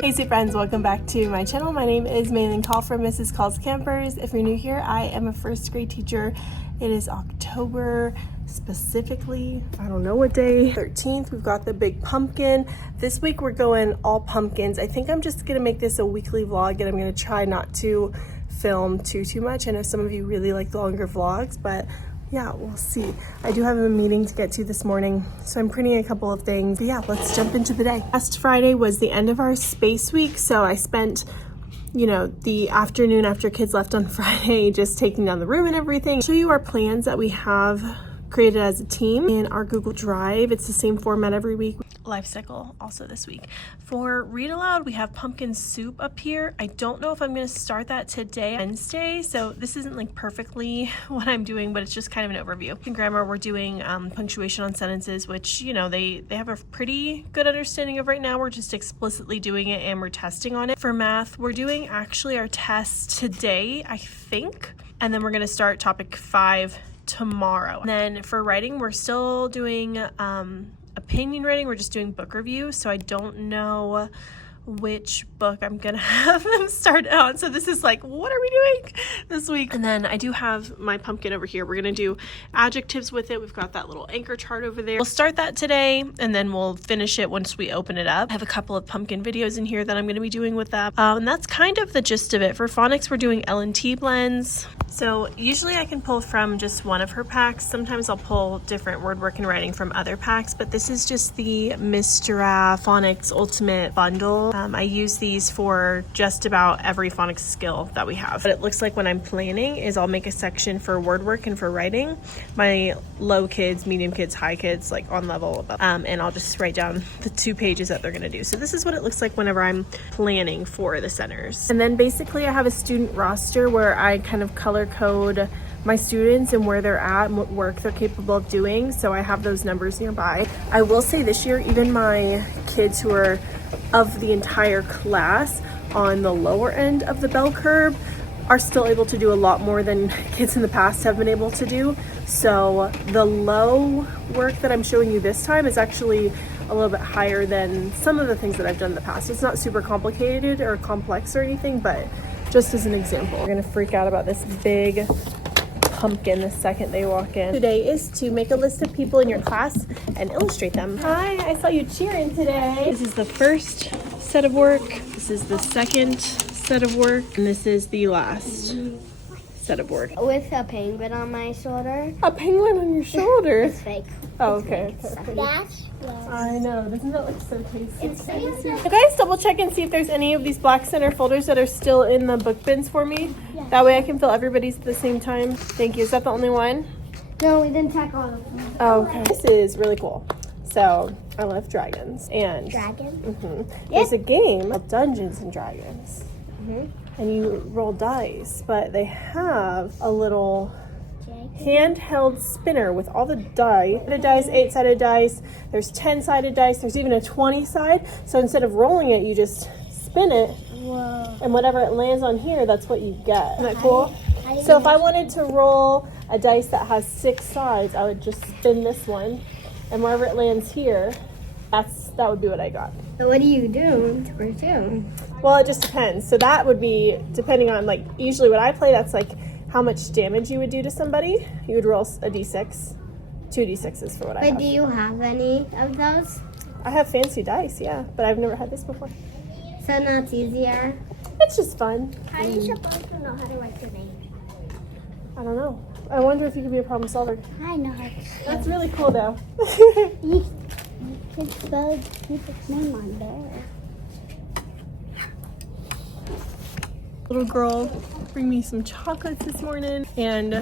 Hey Sweet Friends, welcome back to my channel. My name is Maylin Call from Mrs. Call's Campers. If you're new here, I am a first grade teacher. It is October, specifically, I don't know what day, 13th. We've got the big pumpkin. This week we're going all pumpkins. I think I'm just gonna make this a weekly vlog and I'm gonna try not to film too much. I know some of you really like the longer vlogs, but yeah, we'll see. I do have a meeting to get to this morning, so I'm printing a couple of things. But yeah, let's jump into the day. Last Friday was the end of our space week, so I spent, you know, the afternoon after kids left on Friday just taking down the room and everything. I'll show you our plans that we have created as a team in our Google Drive. It's the same format every week. Life cycle also this week. For read aloud, we have pumpkin soup up here. I don't know if I'm going to start that today, Wednesday, so this isn't like perfectly what I'm doing, but it's just kind of an overview. In grammar, we're doing punctuation on sentences, which, you know, they have a pretty good understanding of right now. We're just explicitly doing it and we're testing on it. For math, we're doing actually our test today, I think, and then we're going to start topic 5 tomorrow. And then for writing, we're still doing opinion writing. We're just doing book review, so I don't know which book I'm gonna have them start on. So this is like, what are we doing this week? And then I do have my pumpkin over here. We're gonna do adjectives with it. We've got that little anchor chart over there. We'll start that today and then we'll finish it once we open it up. I have a couple of pumpkin videos in here that I'm gonna be doing with that. And that's kind of the gist of it. For phonics, we're doing L&T blends. So usually I can pull from just one of her packs. Sometimes I'll pull different word work and writing from other packs, but this is just the Miss Giraffe Phonics Ultimate Bundle. I use these for just about every phonics skill that we have. What it looks like when I'm planning is I'll make a section for word work and for writing. My low kids, medium kids, high kids, like on level above, and I'll just write down the 2 pages that they're gonna do. So this is what it looks like whenever I'm planning for the centers. And then basically I have a student roster where I kind of color code my students and where they're at and what work they're capable of doing. So I have those numbers nearby. I will say this year, even my kids who are of the entire class on the lower end of the bell curve are still able to do a lot more than kids in the past have been able to do. So the low work that I'm showing you this time is actually a little bit higher than some of the things that I've done in the past. It's not super complicated or complex or anything, but just as an example. We're gonna freak out about this big pumpkin the second they walk in. Today is to make a list of people in your class and illustrate them. Hi, I saw you cheering today. This is the first set of work. This is the second set of work. And this is the last set of work. With a penguin on my shoulder. A penguin on your shoulder? It's fake. Oh, okay. That's I know. Doesn't that look so tasty? It's tasty. You guys double check and see if there's any of these black center folders that are still in the book bins for me. Yeah. That way I can fill everybody's at the same time. Thank you. Is that the only one? No, we didn't check all of them. Oh, okay. This is really cool. So I love dragons and Dragon? there's a game of Dungeons and Dragons. And you roll dice, but they have a little handheld spinner with all the dice. 8-sided dice, there's 10-sided dice, there's even a 20-side. So instead of rolling it, you just spin it. Whoa. And whatever it lands on here, that's what you get. Isn't that cool? So if I wanted to roll a dice that has 6 sides, I would just spin this one. And wherever it lands here, that would be what I got. So what do you do to pursue? Well, it just depends. So that would be, depending on, like, usually what I play, that's like how much damage you would do to somebody. You would roll a d6, 2 d6s for what I have. But do you have any of those? I have fancy dice, yeah, but I've never had this before. So now it's easier? It's just fun. How are you supposed to know how to write your name? I don't know. I wonder if you could be a problem solver. I know how to That's really cool, though. You can spell people's name on there. Little girl bring me some chocolates this morning and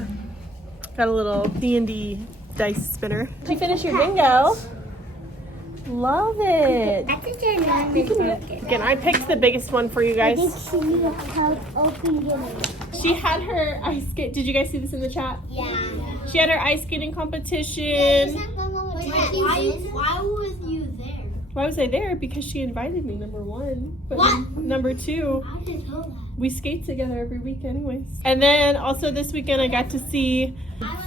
got a little D&D dice spinner. Did you finish your bingo? Love it. I think your name is broken. Again, I picked the biggest one for you I guys. think she needs help opening it. She had her ice skate. Did you guys see this in the chat? Yeah. She had her ice skating competition. Why was you there? Why was I there? Because she invited me, number 1. But number 2, I didn't know that. we skate together every week anyways. And then also this weekend I got to see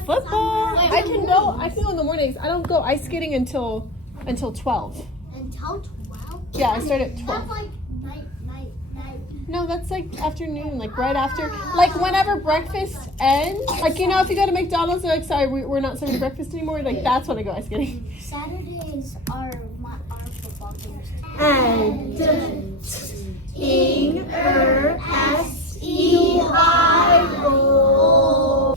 football. I can go in the mornings. I don't go ice skating until 12. Until 12? Yeah, I start at 12. That's like night No, that's like afternoon, like right after, like whenever breakfast ends. Like, you know, if you go to McDonald's, they're like, sorry, we're not serving breakfast anymore. Like, that's when I go ice skating. Saturdays are our football games. S-E-I-O.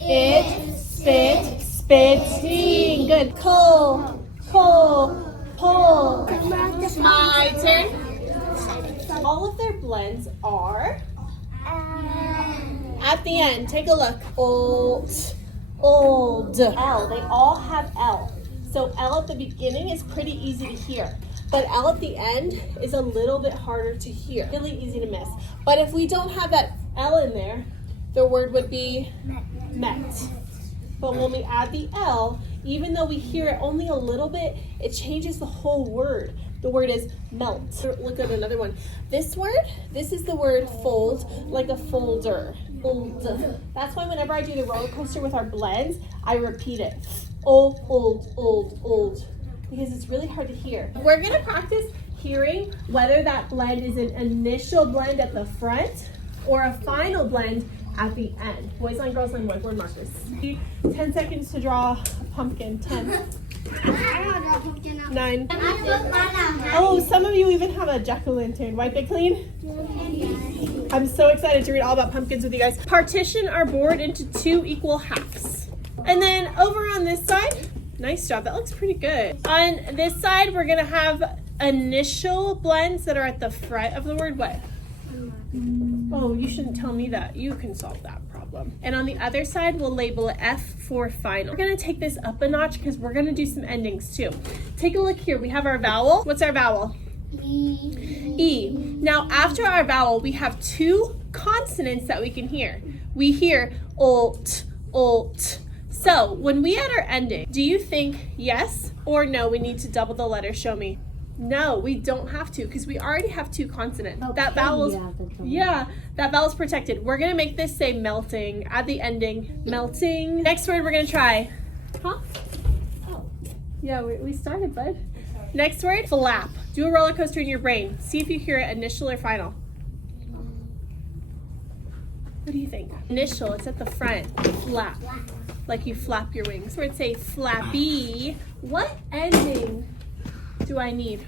It, spit, spitting. Good. Pull, pull. My turn. All of their blends are at the end. Take a look. Old. L. They all have L. So L at the beginning is pretty easy to hear. But L at the end is a little bit harder to hear. Really easy to miss. But if we don't have that L in there, the word would be met. But when we add the L, even though we hear it only a little bit, it changes the whole word. The word is melt. Look at another one. This word, this is the word fold, like a folder. Fold. That's why whenever I do the roller coaster with our blends, I repeat it. Old. Because it's really hard to hear. We're gonna practice hearing whether that blend is an initial blend at the front or a final blend at the end. Boys line, girls line, whiteboard markers. 10 seconds to draw a pumpkin. 10. 9. Oh, some of you even have a jack-o'-lantern. Wipe it clean. I'm so excited to read all about pumpkins with you guys. Partition our board into 2 equal halves. And then over on this side, nice job. That looks pretty good. On this side, we're gonna have initial blends that are at the front of the word. What? Oh, you shouldn't tell me that. You can solve that problem. And on the other side, we'll label it F for final. We're gonna take this up a notch because we're gonna do some endings too. Take a look here. We have our vowel. What's our vowel? E. Now, after our vowel, we have 2 consonants that we can hear. We hear olt. So when we add our ending, do you think yes or no, we need to double the letter? Show me. No, we don't have to because we already have 2 consonants. Okay, that vowel's that vowel's protected. We're gonna make this say melting. Add the ending, melting. Next word we're gonna try. Huh? Oh. Yeah, we started, bud. Next word, flap. Do a roller coaster in your brain. See if you hear it initial or final. What do you think? Initial, it's at the front. Flap. Like you flap your wings. We'd say flappy. What ending do I need?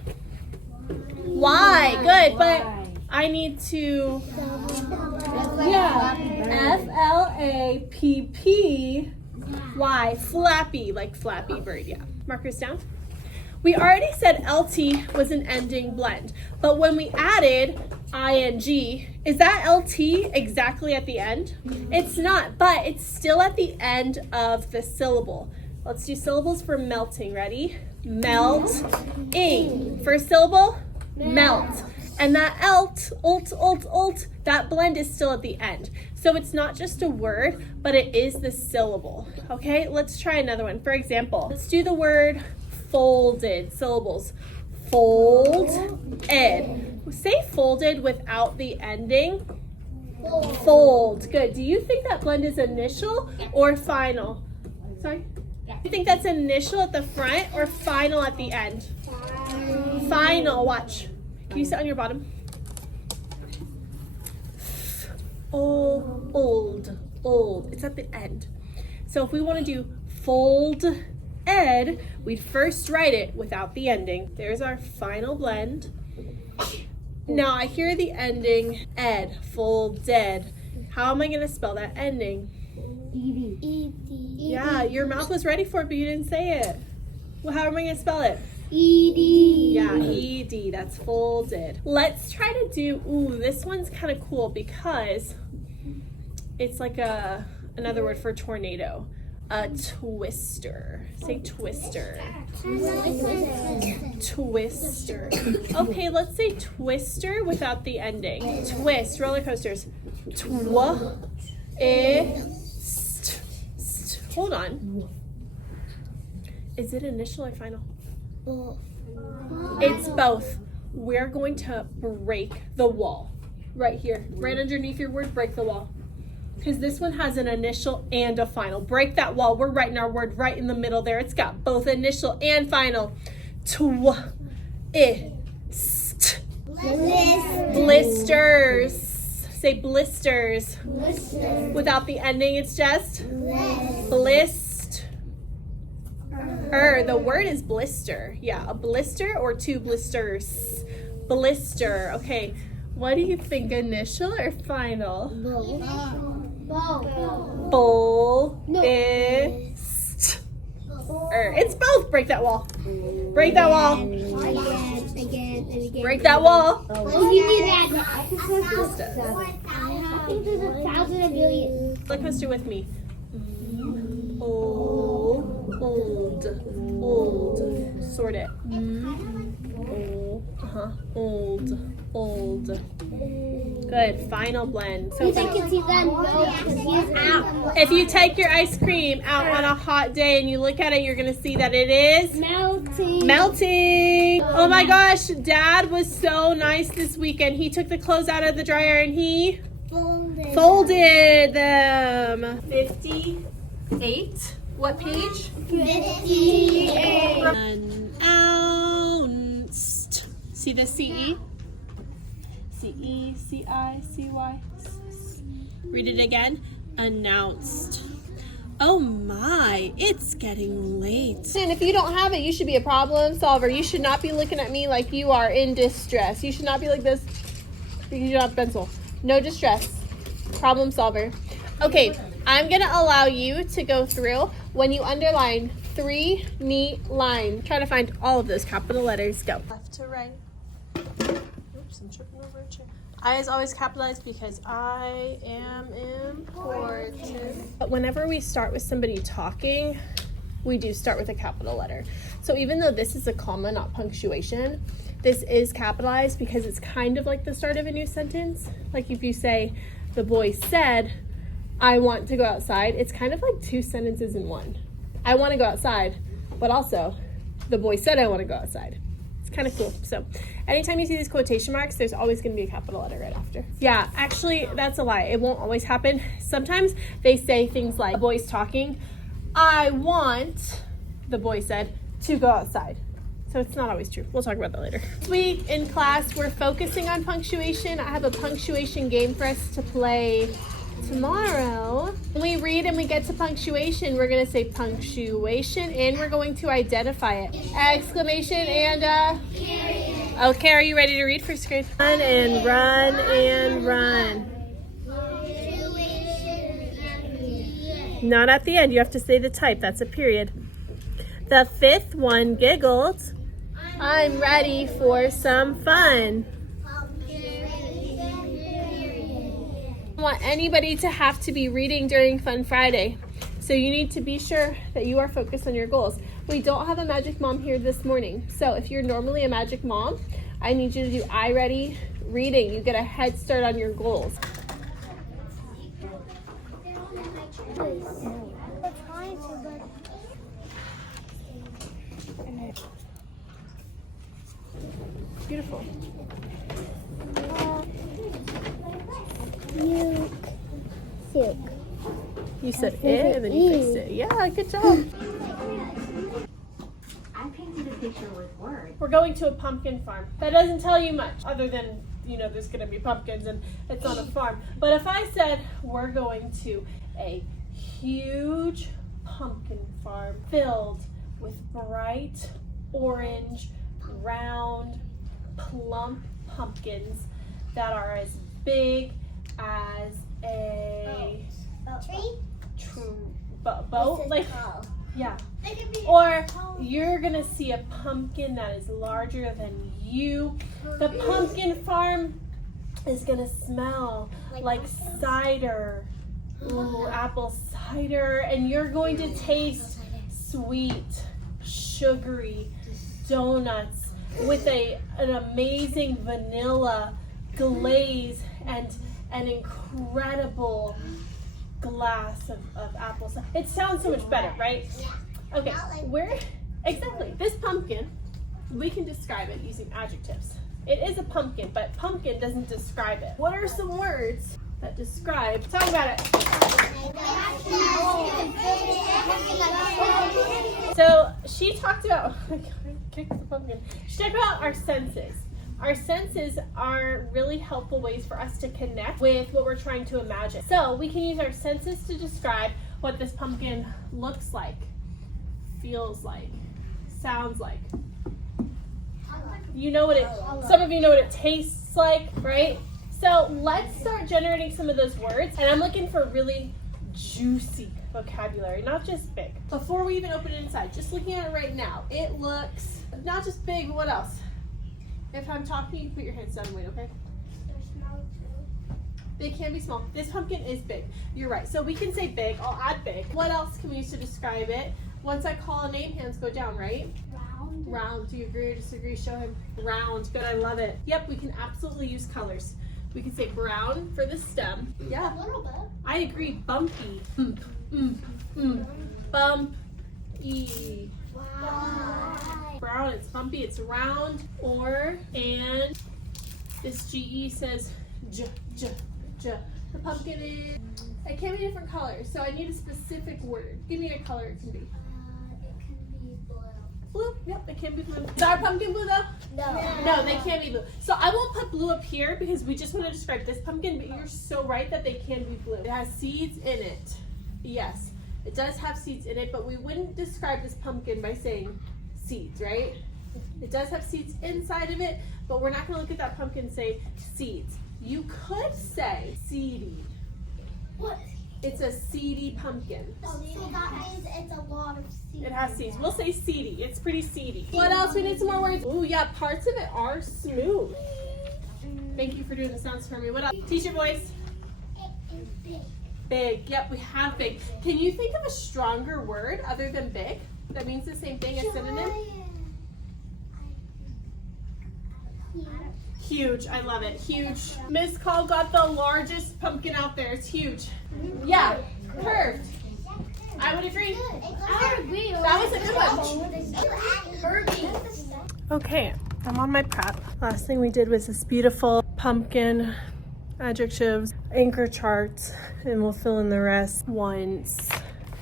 Y. Good, but I need to, F-L-A-P-P-Y. Flappy, like Flappy Bird, yeah. Markers down. We already said LT was an ending blend, but when we added ing, is that LT exactly at the end? It's not, but it's still at the end of the syllable. Let's do syllables for melting. Ready? Melt-ing. First syllable, melt. And that ult, that blend is still at the end. So it's not just a word, but it is the syllable. Okay, let's try another one. For example, let's do the word folded. Syllables. Fold-ed. Say folded without the ending. Fold. Good. Do you think that blend is initial or final? Sorry? Do you think that's initial at the front or final at the end? Final. Watch. Can you sit on your bottom? Old. It's at the end. So if we want to do fold-ed, we'd first write it without the ending. There's our final blend. Now I hear the ending ed, folded. How am I going to spell that ending? Yeah, your mouth was ready for it, but you didn't say it. Well, how am I going to spell it? ED. Yeah, ED, that's folded. Let's try to do, this one's kind of cool because it's like another word for tornado. A twister. Say twister. Twister. Okay, let's say twister without the ending. Twist. Roller coasters. Hold on. Is it initial or final? It's both. We're going to break the wall. Right here. Right underneath your word, break the wall. Because this one has an initial and a final. Break that wall. We're writing our word right in the middle there. It's got both initial and final. Blisters. Say blisters. Without the ending, it's just blist. The word is blister. Yeah, a blister or two blisters. Blister. Okay, what do you think, initial or final? Bullist. It's both. Break that wall. Break that wall. Again. Break that wall. Oh, you need that. I think there's 1,000 a billion. Roller coaster with me. Old. Sort it. Old. Good. Final blend. So if you take your ice cream out on a hot day and you look at it, you're gonna see that it is melting. Oh my gosh, Dad was so nice this weekend. He took the clothes out of the dryer and he folded them. 58. What page? 58. Announced. See the CE? CE, CI, CY. Read it again. Announced. Oh my, it's getting late. And if you don't have it, you should be a problem solver. You should not be looking at me like you are in distress. You should not be like this because you don't have a pencil. No distress. Problem solver. Okay, I'm gonna allow you to go through. When you underline 3 neat lines, try to find all of those capital letters. Go. Left to right. Oops, I'm tripping over a chair. I is always capitalized because I am important. But whenever we start with somebody talking, we do start with a capital letter. So even though this is a comma, not punctuation, this is capitalized because it's kind of like the start of a new sentence. Like if you say, the boy said, I want to go outside. It's kind of like 2 sentences in one. I want to go outside, but also the boy said I want to go outside. It's kind of cool. So anytime you see these quotation marks, there's always going to be a capital letter right after. Yeah, actually, that's a lie. It won't always happen. Sometimes they say things like, the boy's talking, I want, the boy said, to go outside. So it's not always true. We'll talk about that later. This week in class, we're focusing on punctuation. I have a punctuation game for us to play tomorrow. When we read and we get to punctuation, we're going to say punctuation and we're going to identify it. Exclamation and okay, are you ready to read first grade? Run and run and run. Not at the end. You have to say the type. That's a period. The 5th one giggled. I'm ready for some fun. I don't want anybody to have to be reading during Fun Friday. So you need to be sure that you are focused on your goals. We don't have a magic mom here this morning. So if you're normally a magic mom, I need you to do I ready reading. You get a head start on your goals. Beautiful. You said it and then you fixed it. Yeah, good job. I painted a picture with words. We're going to a pumpkin farm. That doesn't tell you much other than, you know, there's going to be pumpkins and it's on a farm. But if I said we're going to a huge pumpkin farm filled with bright orange, round, plump pumpkins that are as big as a boat, like, yeah. Or you're gonna see a pumpkin that is larger than you. The pumpkin farm is gonna smell like cider. Ooh, apple cider, and you're going to taste sweet, sugary donuts with an amazing vanilla glaze and an incredible glass of apple cider. It sounds so much better, right? Okay, where exactly this pumpkin, we can describe it using adjectives. It is a pumpkin, but pumpkin doesn't describe it. What are some words that describe? Talk about it. So she talked about, kick the pumpkin. She talked about our senses. Our senses are really helpful ways for us to connect with what we're trying to imagine. So we can use our senses to describe what this pumpkin looks like, feels like, sounds like. You know what some of you know what it tastes like, right? So let's start generating some of those words. And I'm looking for really juicy vocabulary, not just big. Before we even open it inside, just looking at it right now, it looks not just big, but what else? If I'm talking, you can put your hands down and wait, okay? They can be small. This pumpkin is big. You're right. So we can say big. I'll add big. What else can we use to describe it? Once I call a name, hands go down, right? Round. Round. Do you agree or disagree? Show him. Round. Good. I love it. Yep. We can absolutely use colors. We can say brown for the stem. Yeah. A little bit. I agree. Bumpy. Bumpy. Wow. Brown. It's bumpy. It's round. And this GE says j. The pumpkin is. It can be different colors, so I need a specific word. Give me a color it can be. It can be blue. Blue. Yep, it can be blue. Is our pumpkin blue though? No, they can't be blue. So I won't put blue up here because we just want to describe this pumpkin, but you're so right that they can be blue. It has seeds in it. Yes, it does have seeds in it, but we wouldn't describe this pumpkin by saying seeds, right? It does have seeds inside of it, but we're not going to look at that pumpkin and say seeds. You could say seedy. What? It's a seedy pumpkin. So that means it's a lot of seeds. It has seeds. We'll say seedy. It's pretty seedy. What else? We need some more words. Oh yeah, parts of it are smooth. Thank you for doing the sounds for me. What else? Teach your voice. It is big. Big. Yep, we have big. Can you think of a stronger word other than big that means the same thing as synonym? Huge. I love it. Huge. Miss Call got the largest pumpkin out there. It's huge. Yeah. Curved. I would agree. That was a good one. Okay, I'm on my prep. Last thing we did was this beautiful pumpkin adjectives, anchor charts, and we'll fill in the rest once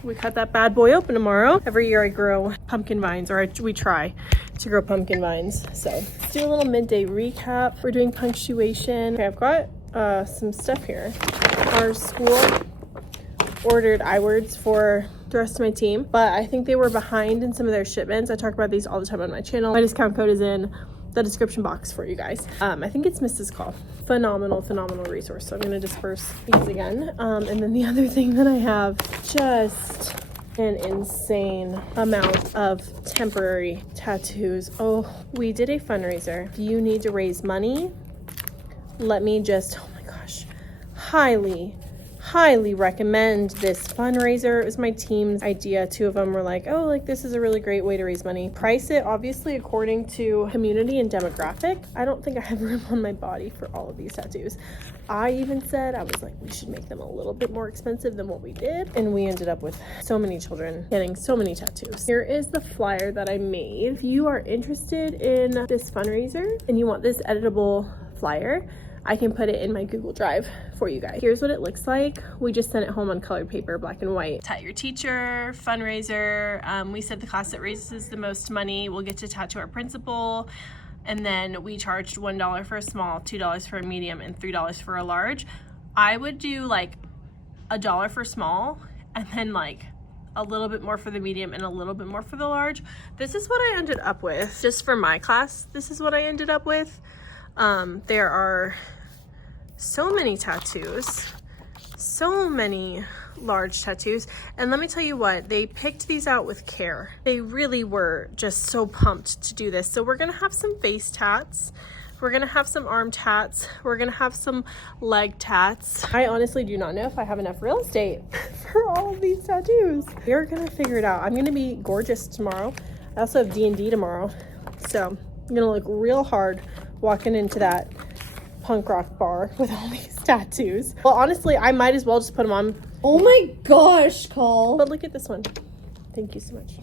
we cut that bad boy open tomorrow. Every year I grow pumpkin vines, or we try to grow pumpkin vines. So let's do a little midday recap. We're doing punctuation. Okay, I've got some stuff here. Our school ordered Eyewords for the rest of my team, but I think they were behind in some of their shipments. I talk about these all the time on my channel. My discount code is in the description box for you guys. I think it's Mrs. Call. Phenomenal resource. So I'm gonna disperse these again. And then the other thing that I have, just an insane amount of temporary tattoos. Oh, we did a fundraiser. If you need to raise money, let me just, oh my gosh, highly recommend this fundraiser. It was my team's idea. Two of them were like, oh, like this is a really great way to raise money. Price it obviously according to community and demographic. I don't think I have room on my body for all of these tattoos. I even said, I was like, we should make them a little bit more expensive than what we did. And we ended up with so many children getting so many tattoos. Here is the flyer that I made. If you are interested in this fundraiser and you want this editable flyer, I can put it in my Google Drive for you guys. Here's what it looks like. We just sent it home on colored paper, black and white. Tattoo your teacher, fundraiser. We said the class that raises the most money will get to tattoo our principal. And then we charged $1 for a small, $2 for a medium, and $3 for a large. I would do like $1 for small, and then like a little bit more for the medium and a little bit more for the large. This is what I ended up with. Just for my class, this is what I ended up with. There are so many tattoos, so many large tattoos, and let me tell you what, they picked these out with care. They really were just so pumped to do this. So we're gonna have some face tats, we're gonna have some arm tats, we're gonna have some leg tats. I honestly do not know if I have enough real estate for all of these tattoos. We're gonna figure it out. I'm gonna be gorgeous tomorrow. I also have D&D tomorrow, so I'm gonna look real hard walking into that punk rock bar with all these tattoos. Well, honestly, I might as well just put them on. Oh my gosh, Cole. But look at this one. Thank you so much.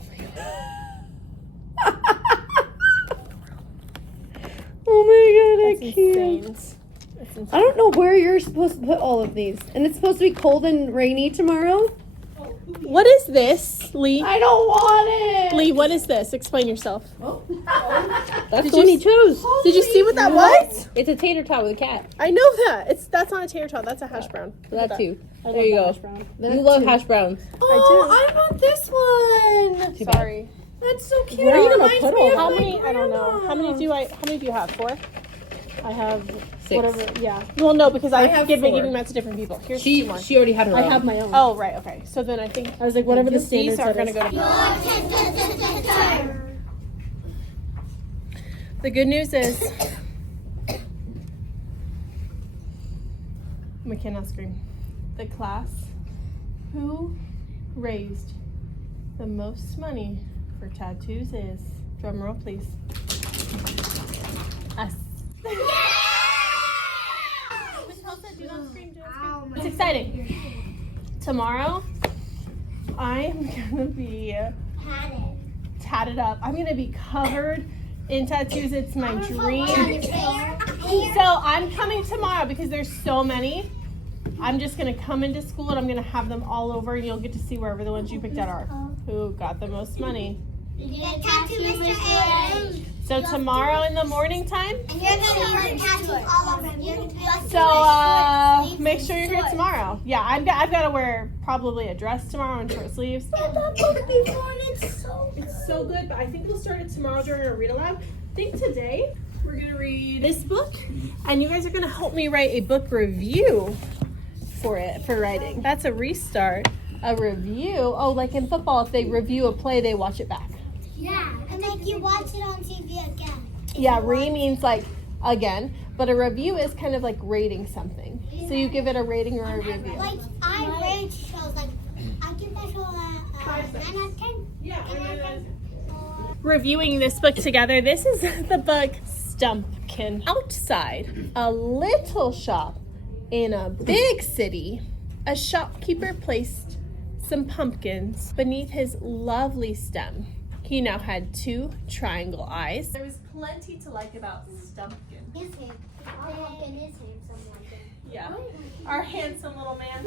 Oh my god, That's I can't. insane. That's insane. I don't know where you're supposed to put all of these. And it's supposed to be cold and rainy tomorrow? What is this, Lee? I don't want it. Lee, what is this? Explain yourself. That's Did the one you he chose. Did you see what that was? It's a tater tot with a cat. I know that. That's not a tater tot. That's a hash brown. Look at That too. I There you love go. hash brown. You love hash browns. I I want this one. do. Sorry. That's so cute. Where are you It gonna reminds put me all? of How my many? I don't know. grandma. How many do you have? 4. I have 6. whatever. Yeah. Well, no, because I I've have been 4. giving them to different people. Here's 2 more. She already had her I own. have my own. Oh, right. Okay. So then I think I was like, whatever the these standards are gonna go to. The good news is, we cannot scream. The class who raised the most money for tattoos is, drum roll please, us. Miss Hell said, do not scream, do not scream. It's exciting. Tomorrow, I am gonna be tatted up. I'm gonna be covered in tattoos. It's my dream. So I'm coming tomorrow because there's so many. I'm just gonna come into school and I'm gonna have them all over, and you'll get to see wherever the ones you picked out are. Who got the most money? So tomorrow in the morning time. So make sure you're here tomorrow. Yeah, I've got to wear probably a dress tomorrow and short sleeves. It's so good, but I think we'll start it tomorrow during our read aloud. I think today we're gonna read this book, and you guys are gonna help me write a book review for writing. That's a restart. A review. Oh, like in football, if they review a play, they watch it back. Yeah, and like you watch it on TV again. Yeah, means like again, but a review is kind of like rating something. So you give it a rating or a review. Like I rate shows, like I give that show a 9 out of 10. Yeah. Reviewing this book together. This is the book Stumpkin. Outside a little shop in a big city, a shopkeeper placed some pumpkins beneath his lovely stem. He now had 2 triangle eyes. There was plenty to like about Stumpkin. His hand. Our pumpkin is handsome like that. Yeah, our handsome little man.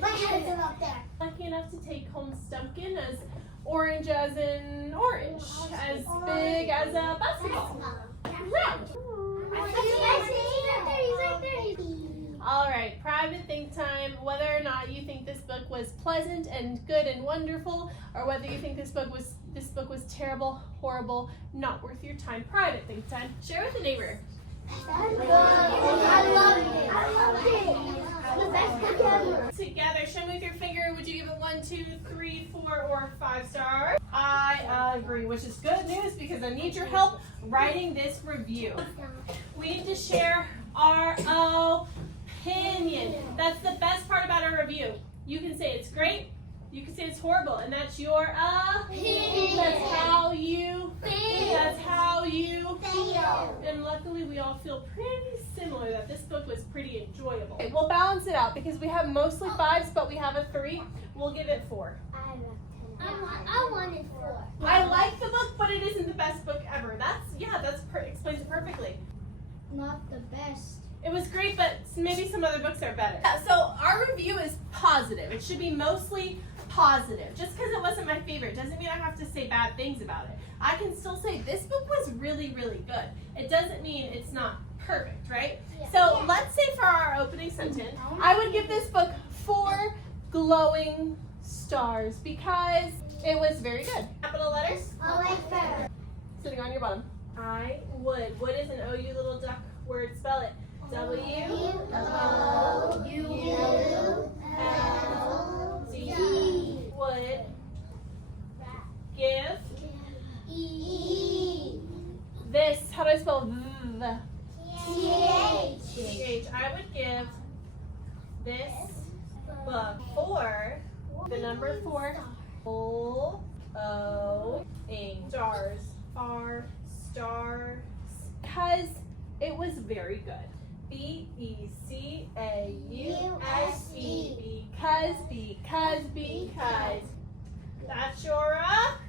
My hand's up there. Lucky enough to take home Stumpkin as orange as in orange, as big as a basketball. Round. All right, private think time. Whether or not you think this book was pleasant and good and wonderful, or whether you think this book was terrible, horrible, not worth your time. Private think time. Share with a neighbor. I love it. Together, show me with your finger. Would you give it 1, 2, 3, 4, or 5 stars? I agree, which is good news because I need your help writing this review. We need to share our opinion. That's the best part about a review. You can say it's great, you can say it's horrible, and that's your opinion. That's how you feel. That's how you feel. And luckily we all feel pretty similar that this book was pretty enjoyable. Okay, we'll balance it out because we have mostly 5s, but we have a 3. We'll give it 4. I wanted 4. I like the book, but it isn't the best book ever. Explains it perfectly. Not the best. It was great, but maybe some other books are better. Yeah, so our review is positive. It should be mostly positive. Just because it wasn't my favorite doesn't mean I have to say bad things about it. I can still say this book was really, really good. It doesn't mean it's not perfect, right? Yeah. So let's say for our opening sentence, I would give this book 4 glowing stars because it was very good. Capital letters? I like better. Sitting on your bottom. I would. Wood is an O-U little duck word. Spell it. W-O-U-L-D. Would give this. How do I spell the? T-H. I would give this book 4. The number 4. O-O-A. Stars. Are stars. Because it was very good. B-E-C-A-U-S-E. Because. That's your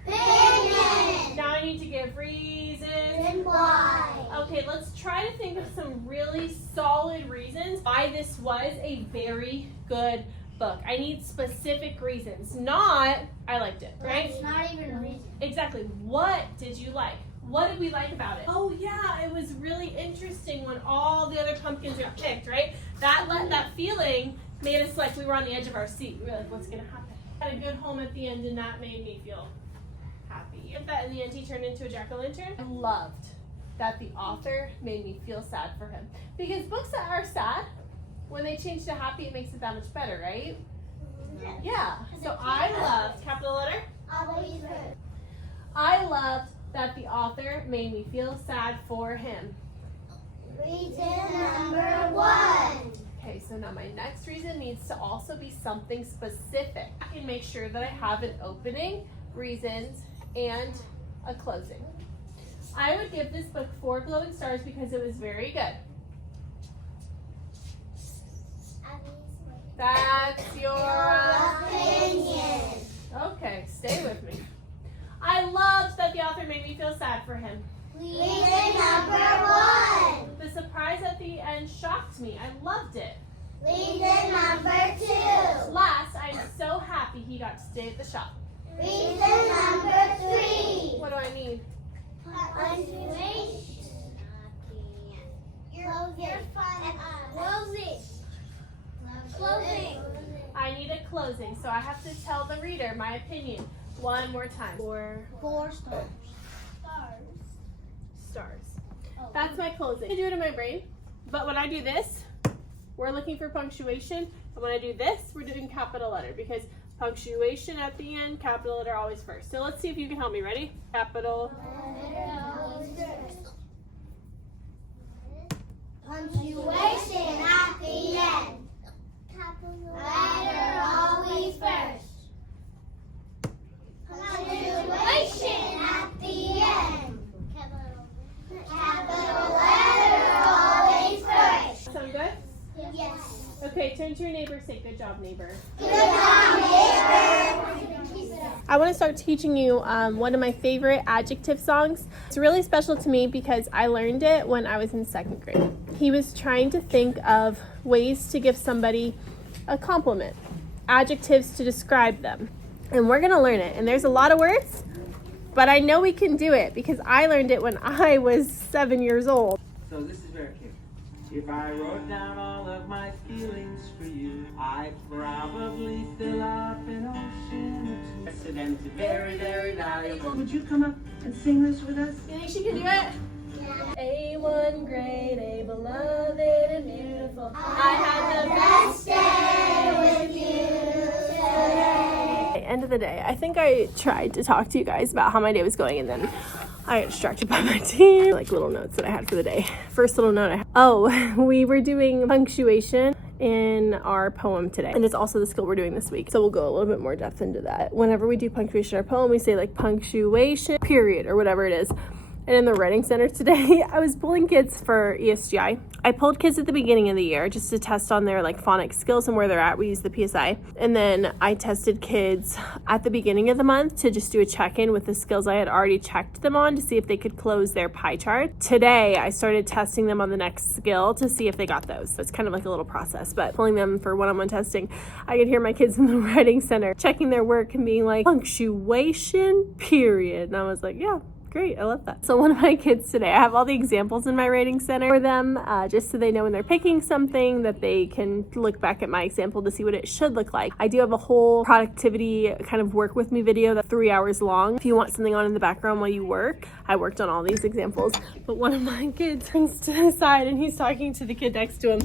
opinion. Now I need to give reasons. And why? Okay, let's try to think of some really solid reasons why this was a very good book. I need specific reasons, not I liked it, right? It's not even a reason. Exactly. What did you like? What did we like about it? Oh yeah, it was really interesting when all the other pumpkins got picked, right? That feeling made us like we were on the edge of our seat. We were like, what's gonna happen? Had a good home at the end, and that made me feel happy. If that in the end he turned into a jack-o'-lantern, I loved that the author made me feel sad for him. Because books that are sad, when they change to happy, it makes it that much better, right? Yeah. So I loved, capital letter? Always first. I loved that the author made me feel sad for him. Reason number 1. Okay, so now my next reason needs to also be something specific. I can make sure that I have an opening, reasons, and a closing. I would give this book 4 glowing stars because it was very good. That's your Opinion. Okay, stay with me. I loved that the author made me feel sad for him. Reason number 1. The surprise at the end shocked me. I loved it. Reason number 2. Last, I'm so happy he got to stay at the shop. Reason number 3. What do I need? Punctuation. Closing. I need a closing, so I have to tell the reader my opinion one more time. 4 stars. stars. That's my closing. I do it in my brain, but when I do this, we're looking for punctuation, and when I do this, we're doing capital letter because punctuation at the end, capital letter always first. So let's see if you can help me. Ready? Capital. Punctuation at the end. Letter always first. Punctuation at the end. Capital letter always first. Sound good? Yes. Okay, turn to your neighbor. Say good job, neighbor. Good job, neighbor. I want to start teaching you one of my favorite adjective songs. It's really special to me because I learned it when I was in 2nd grade. He was trying to think of ways to give somebody a compliment, adjectives to describe them. And we're going to learn it. And there's a lot of words, but I know we can do it because I learned it when I was 7 years old. So this is very cute. If I wrote down all of my feelings for you, I'd probably fill up an ocean of precedent. Very, very valuable. Would you come up and sing this with us? You think she can do it? A1 grade, A beloved and beautiful. I had the best day with you today. End of the day, I think I tried to talk to you guys about how my day was going, and then I got distracted by my team. Like little notes that I had for the day. First little note I had. Oh, we were doing punctuation in our poem today, and it's also the skill we're doing this week, so we'll go a little bit more depth into that. Whenever we do punctuation in our poem, we say like punctuation period or whatever it is. And in the writing center today, I was pulling kids for ESGI. I pulled kids at the beginning of the year just to test on their like phonics skills and where they're at. We used the PSI. And then I tested kids at the beginning of the month to just do a check-in with the skills I had already checked them on to see if they could close their pie chart. Today, I started testing them on the next skill to see if they got those. So it's kind of like a little process, but pulling them for one-on-one testing, I could hear my kids in the writing center checking their work and being like, punctuation period. And I was like, yeah. Great, I love that. So one of my kids today, I have all the examples in my writing center for them, just so they know when they're picking something that they can look back at my example to see what it should look like. I do have a whole productivity kind of work with me video that's 3 hours long. If you want something on in the background while you work, I worked on all these examples. But one of my kids turns to the side and he's talking to the kid next to him.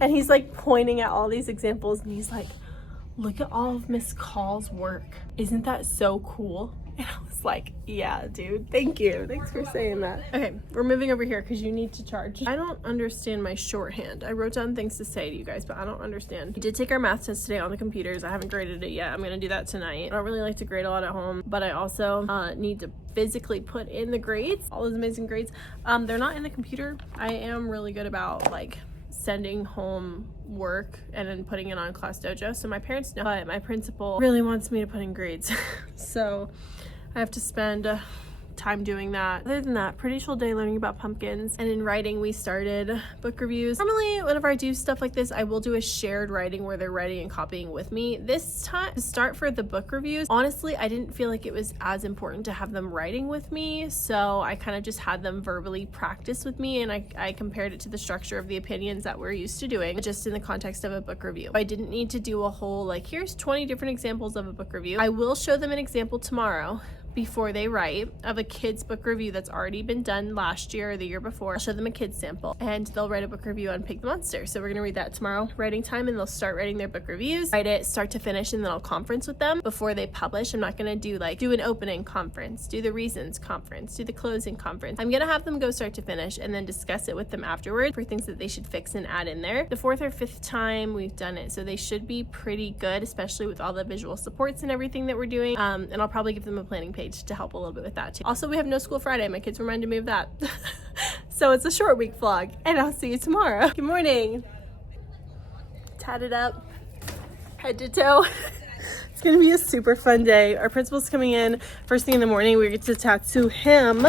And he's like pointing at all these examples and he's like, look at all of Miss Call's work. Isn't that so cool? And I was like, yeah, dude, thank you. Thanks for saying that. Okay, we're moving over here because you need to charge. I don't understand my shorthand. I wrote down things to say to you guys, but I don't understand. We did take our math test today on the computers. I haven't graded it yet. I'm going to do that tonight. I don't really like to grade a lot at home, but I also need to physically put in the grades, all those amazing grades. They're not in the computer. I am really good about like sending home work and then putting it on Class Dojo. So my parents know, but my principal really wants me to put in grades. So I have to spend time doing that. Other than that, pretty chill day learning about pumpkins. And in writing, we started book reviews. Normally, whenever I do stuff like this, I will do a shared writing where they're writing and copying with me. This time, to start for the book reviews, honestly, I didn't feel like it was as important to have them writing with me, so I kind of just had them verbally practice with me, and I compared it to the structure of the opinions that we're used to doing, just in the context of a book review. I didn't need to do a whole, like, here's 20 different examples of a book review. I will show them an example tomorrow before they write of a kid's book review that's already been done last year or the year before. I'll show them a kid's sample and they'll write a book review on Pig the Monster. So we're gonna read that tomorrow, writing time, and they'll start writing their book reviews, write it start to finish, and then I'll conference with them before they publish. I'm not gonna do an opening conference, do the reasons conference, do the closing conference. I'm gonna have them go start to finish and then discuss it with them afterward for things that they should fix and add in there. The 4th or 5th time we've done it, so they should be pretty good, especially with all the visual supports and everything that we're doing. And I'll probably give them a planning page to help a little bit with that too. Also, we have no school Friday. My kids reminded me of that. So it's a short week vlog, and I'll see you tomorrow. Good morning. Tatted up, head to toe. It's gonna be a super fun day. Our principal's coming in first thing in the morning. We get to tattoo him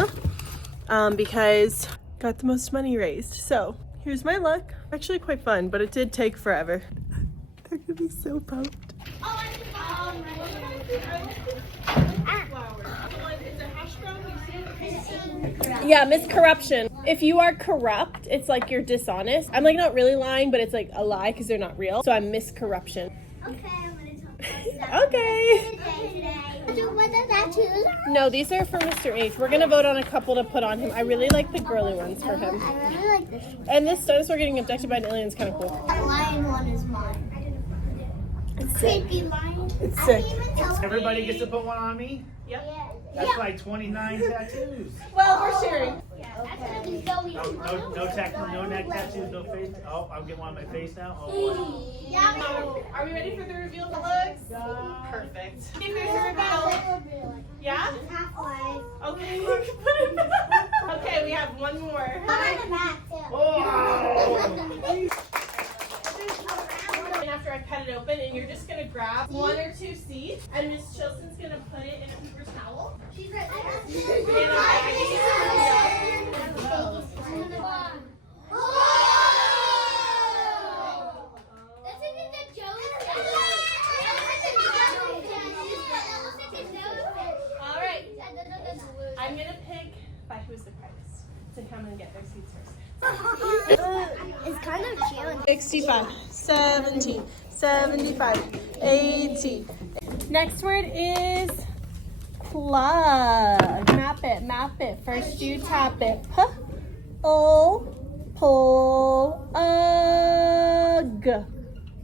because got the most money raised. So here's my look. Actually quite fun, but it did take forever. They're gonna be so pumped. Yeah, miscorruption. If you are corrupt, it's like you're dishonest. I'm like not really lying, but it's like a lie because they're not real. So I'm miscorruption. Okay, I'm gonna talk about Okay. what the tattoos? No, these are for Mr. H. We're gonna vote on a couple to put on him. I really like the girly ones for him. I really like this one. And this dinosaur getting abducted by an alien is kind of cool. That lion one is mine. It's sick. Creepy lion. It's I sick. didn't even tell Everybody gets to put one on me? Yep. That's like 29 tattoos. Well, we're sharing. No neck tattoos, no face. Oh, I'm getting one on my face now. Oh, Are we ready for the reveal of the looks? Perfect. See if there's a reveal. Yeah? Halfway. Okay. Okay, we have one more. And after I cut it open, and you're just gonna grab 1 or 2 seeds, and Miss Chilson's gonna put it in a paper towel. She's right All right. I'm gonna pick by who's the brightest to come and get their seeds first. It's kind of challenging. 65, 70, 75, 80. Next word is plug. Map it. First you tap it. Plug.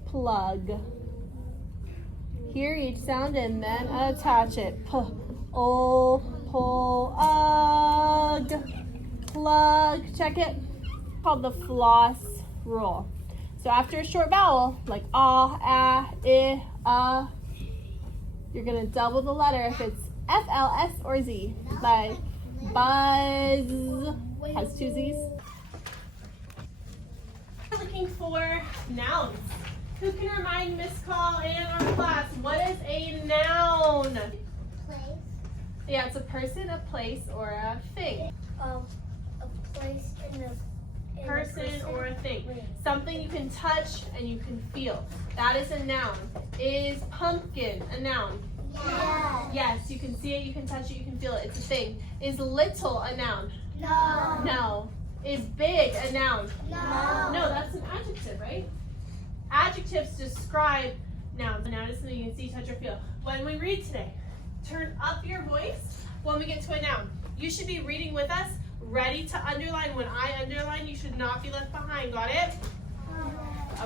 Plug. Hear each sound and then attach it. Plug. Plug. Check it. Called the floss rule. So after a short vowel, like you're gonna double the letter if it's F, L, S, or Z. Like buzz has 2 Z's. We're looking for nouns. Who can remind Miss Call and our class, what is a noun? Place. Yeah, it's a person, a place, or a thing. A place in the Person or a thing. Something you can touch and you can feel. That is a noun. Is pumpkin a noun? Yeah. Yes, you can see it, you can touch it, you can feel it. It's a thing. Is little a noun? No. No. Is big a noun? No. No, that's an adjective, right? Adjectives describe nouns. A noun is something you can see, touch, or feel. When we read today, turn up your voice when we get to a noun. You should be reading with us, ready to underline. When I underline, you should not be left behind. Got it?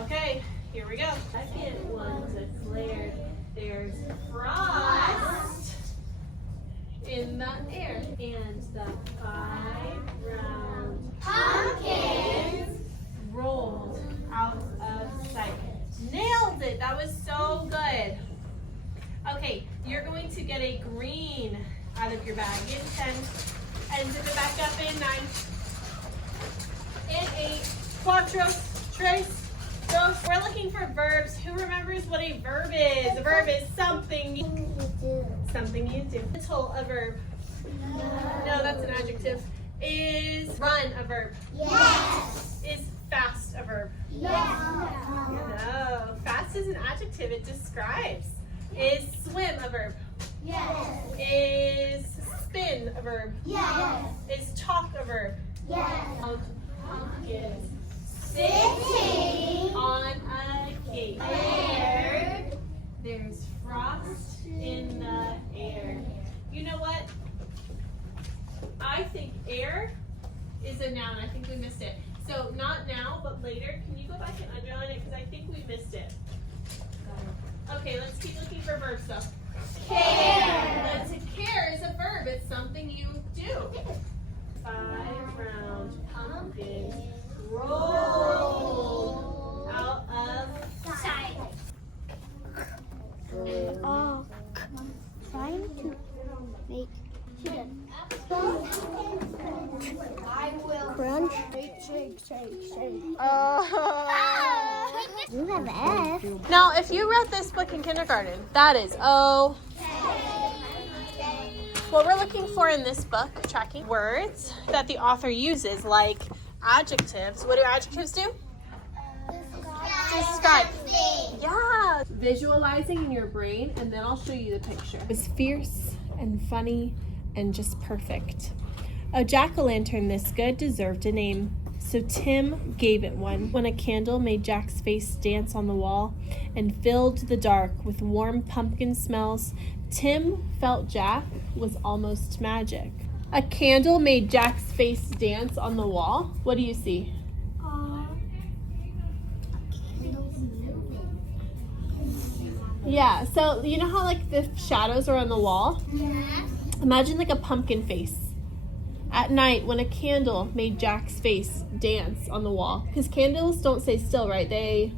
Okay, here we go. Second one's declared. There's frost in the air. And the 5 round Pumpkins. rolled out of sight. Nailed it. That was so good. Okay, you're going to get a green out of your bag in 10. And zip it back up in 9. In 8. Cuatro. Tres. Dos. We're looking for verbs. Who remembers what a verb is? A verb is something you do. Something you do. Little, a verb. No, that's an adjective. Is run a verb? Yes. Is fast a verb? Yes. No, fast is an adjective. It describes. Is swim a verb? Yes. Is spin a verb? Yes. Is talk a verb? Yes. Pumpkin. Sitting On a cake. there. There's frost in the air. You know what? I think air is a noun. I think we missed it. So not now, but later. Can you go back and underline it? Because I think we missed it. Okay, let's keep looking for verb stuff. Care. To care is a verb. It's something you do. 5 round pumpkins roll out of Sight. Trying to make I will crunch. Shake. You have F. Now, if you read this book in kindergarten, that is O. What we're looking for in this book, tracking words that the author uses, like adjectives. What do adjectives do? Describe. Yeah. Visualizing in your brain, and then I'll show you the picture. It was fierce and funny and just perfect. A jack-o'-lantern this good deserved a name, so Tim gave it one. When a candle made Jack's face dance on the wall and filled the dark with warm pumpkin smells, Tim felt Jack was almost magic. A candle made Jack's face dance on the wall. What do you see? Yeah, so you know how like the shadows are on the wall? Yes. Imagine like a pumpkin face. At night when a candle made Jack's face dance on the wall. Because candles don't stay still, right? They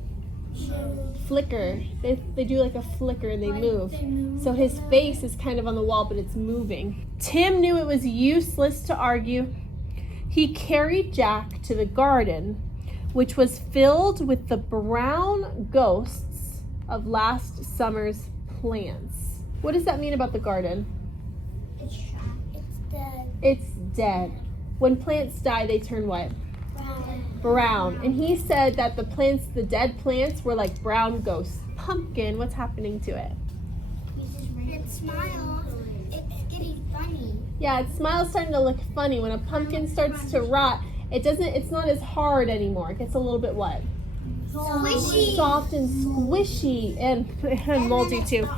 flicker. They do like a flicker and they move. So his face is kind of on the wall, but it's moving. Tim knew it was useless to argue. He carried Jack to the garden, which was filled with the brown ghosts of last summer's plants. What does that mean about the garden? It's shot. It's dead. It's dead. When plants die, they turn what? Brown. Brown. And he said that the dead plants were like brown ghosts. Pumpkin, what's happening to it? It smiles. It's getting funny. Yeah, its smile's starting to look funny. When a pumpkin starts to rot, it's not as hard anymore. It gets a little bit what? Squishy. Soft and squishy and moldy too.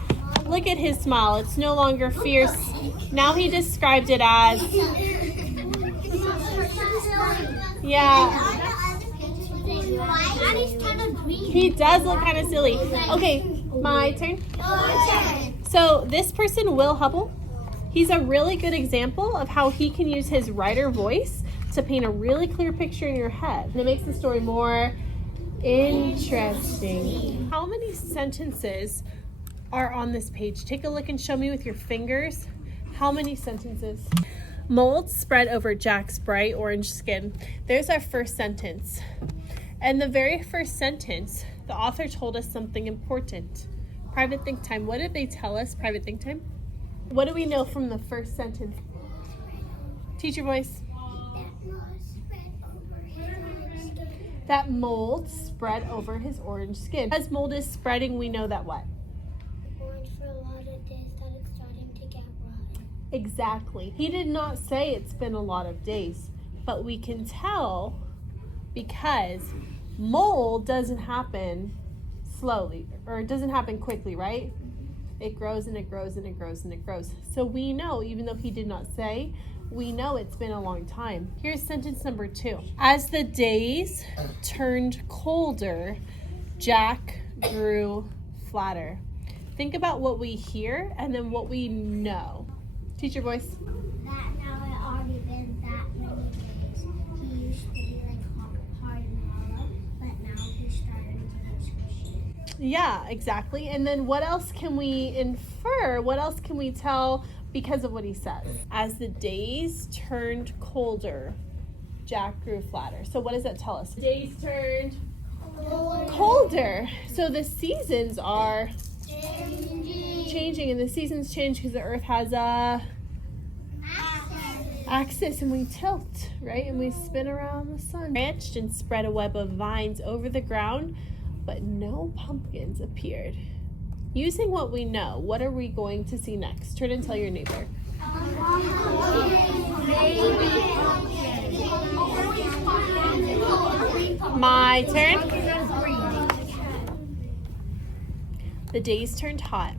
Look at his smile. It's no longer fierce. Now he described it as, yeah, he does look kind of silly. Okay, my turn. So this person, Will Hubble, he's a really good example of how he can use his writer voice to paint a really clear picture in your head. And it makes the story more interesting. How many sentences are on this page? Take a look and show me with your fingers. How many sentences? Mold spread over Jack's bright orange skin. There's our first sentence. And the very first sentence, the author told us something important. Private think time. What did they tell us? Private think time. What do we know from the first sentence? Teacher voice. That mold spread over his orange skin. As mold is spreading, we know that what? Orange for a lot of days that it's starting to get rotten. Exactly. He did not say it's been a lot of days, but we can tell because mold doesn't happen slowly, or it doesn't happen quickly, right? It grows and it grows and it grows and it grows. So we know, even though he did not say, we know it's been a long time. Here's sentence number 2. As the days turned colder, Jack grew flatter. Think about what we hear and then what we know. Teacher voice. That now it already been that many days. He used to be like hard and hollow, but now he's starting to get squishy. Yeah, exactly. And then what else can we infer? What else can we tell because of what he says? As the days turned colder, Jack grew flatter. So what does that tell us? The days turned colder. So the seasons are changing, and the seasons change because the earth has a axis and we tilt, right? And we spin around the sun. Branched and spread a web of vines over the ground, but no pumpkins appeared. Using what we know, what are we going to see next? Turn and tell your neighbor. My turn. The days turned hot.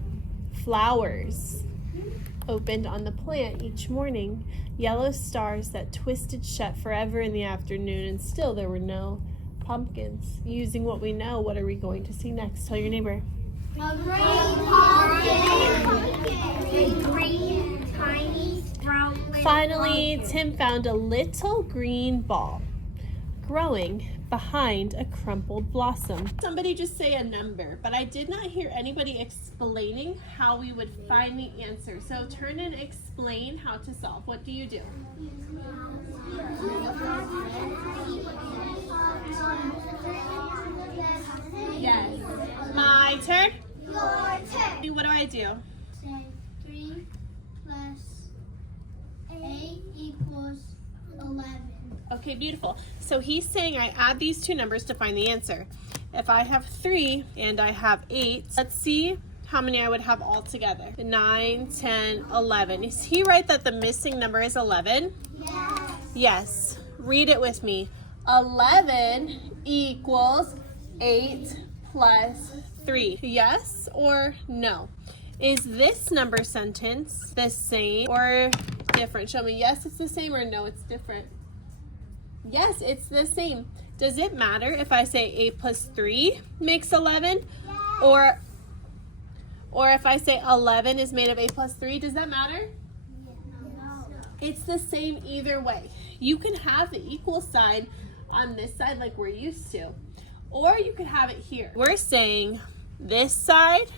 Flowers opened on the plant each morning. Yellow stars that twisted shut forever in the afternoon, and still there were no pumpkins. Using what we know, what are we going to see next? Tell your neighbor. A green pumpkin. A green, tiny, sprouting Finally, pumpkin. Tim found a little green ball growing behind a crumpled blossom. Somebody just say a number, but I did not hear anybody explaining how we would find the answer. So turn and explain how to solve. What do you do? Yes. My turn? Your turn. What do I do? Say 3 plus 8 equals 11. Okay, beautiful. So he's saying I add these two numbers to find the answer. If I have 3 and I have 8, let's see how many I would have all together. 9, 10, 11. Is he right that the missing number is 11? Yes. Yes. Read it with me. 11 equals 8 plus 3. Yes or no? Is this number sentence the same or different? Show me yes, it's the same, or no, it's different. Yes, it's the same. Does it matter if I say 8 plus 3 makes 11? Or if I say 11 is made of 8 plus 3, does that matter? No. It's the same either way. You can have the equal sign on this side like we're used to, or you could have it here. We're saying this side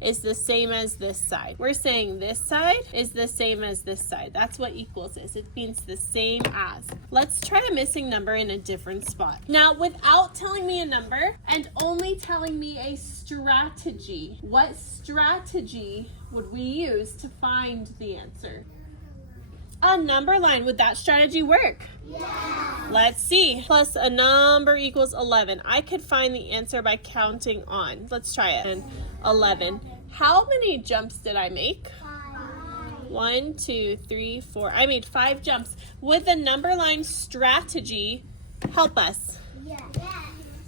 is the same as this side. We're saying this side is the same as this side. That's what equals is. It means the same as. Let's try a missing number in a different spot. Now, without telling me a number and only telling me a strategy, what strategy would we use to find the answer? A number line. Would that strategy work? Yeah. Let's see. Plus a number equals 11. I could find the answer by counting on. Let's try it. And 11. How many jumps did I make? 5. 1, 2, 3, 4. I made 5 jumps. Would the number line strategy help us? Yes.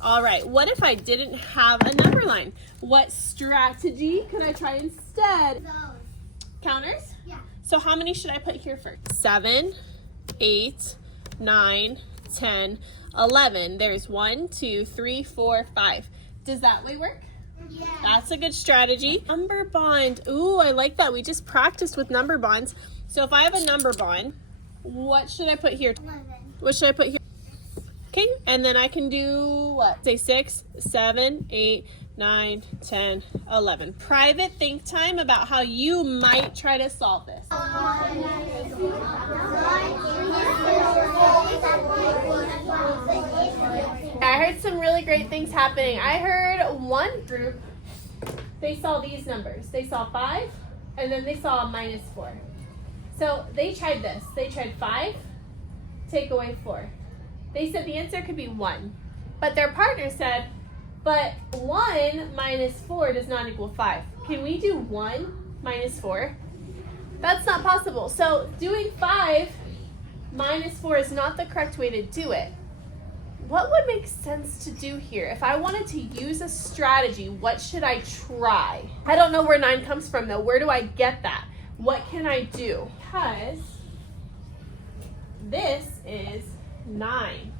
All right. What if I didn't have a number line? What strategy could I try instead? Those. Counters? Yeah. So how many should I put here first? 7, 8, 9, 10, 11. There's 1, 2, 3, 4, 5. Does that way work? Yeah. That's a good strategy. Number bond. Ooh, I like that. We just practiced with number bonds. So if I have a number bond, what should I put here? 11. What should I put here? Okay, and then I can do what? Say 6, 7, 8, 9, 10, 11. Private think time about how you might try to solve this. I heard some really great things happening. I heard one group, they saw these numbers. They saw 5, and then they saw a -4. So they tried this. They tried 5, take away 4. They said the answer could be 1. But their partner said, but 1 minus 4 does not equal 5. Can we do 1 minus 4? That's not possible. So doing 5 minus 4 is not the correct way to do it. What would make sense to do here? If I wanted to use a strategy, what should I try? I don't know where 9 comes from though. Where do I get that? What can I do? Because this is 9.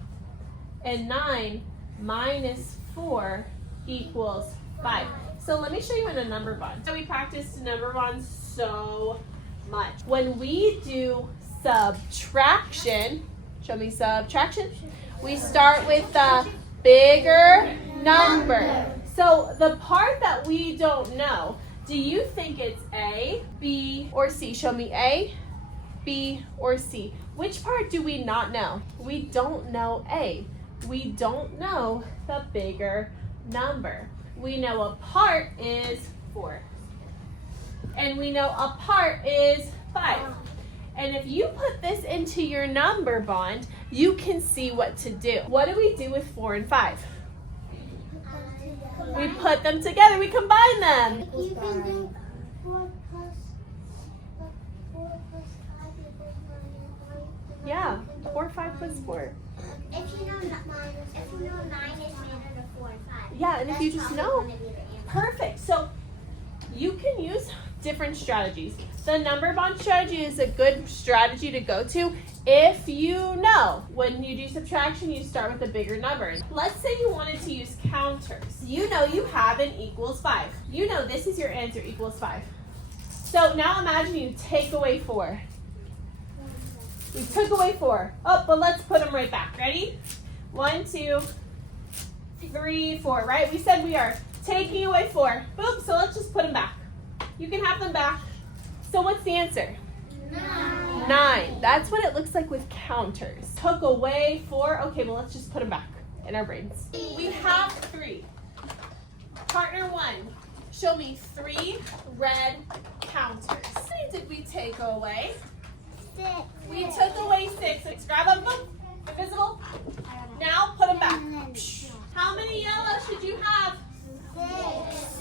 And 9 minus 4 equals 5. So let me show you in a number bond. So we practiced number bonds so much. When we do subtraction, show me subtraction, we start with the bigger number. So the part that we don't know, do you think it's A, B, or C? Show me A, B, or C. Which part do we not know? We don't know A. We don't know the bigger number. We know a part is 4. And we know a part is 5. And if you put this into your number bond, you can see what to do. What do we do with 4 and 5? We put them together, we combine them. You can do 4 plus 5 equals 9. Yeah, 4, 5 plus 4. If you know 9 is made out of 4 and 5. Yeah, and if you that's just probably know, gonna be the answer. perfect. So you can use different strategies. The number bond strategy is a good strategy to go to if you know when you do subtraction, you start with a bigger number. Let's say you wanted to use counters. You know you have an equals 5. You know this is your answer, equals 5. So now imagine you take away 4. We took away 4. Oh, but let's put them right back. Ready? 1, 2, 3, 4, right? We said we are taking away 4. Boom, so let's just put them back. You can have them back. So what's the answer? 9. That's what it looks like with counters. Took away 4. Okay, well, let's just put them back in our brains. We have 3. Partner 1, show me 3 red counters. How many did we take away? 6. We took away 6. Let's grab them. Boom. Invisible. Now put them back. How many yellow should you have?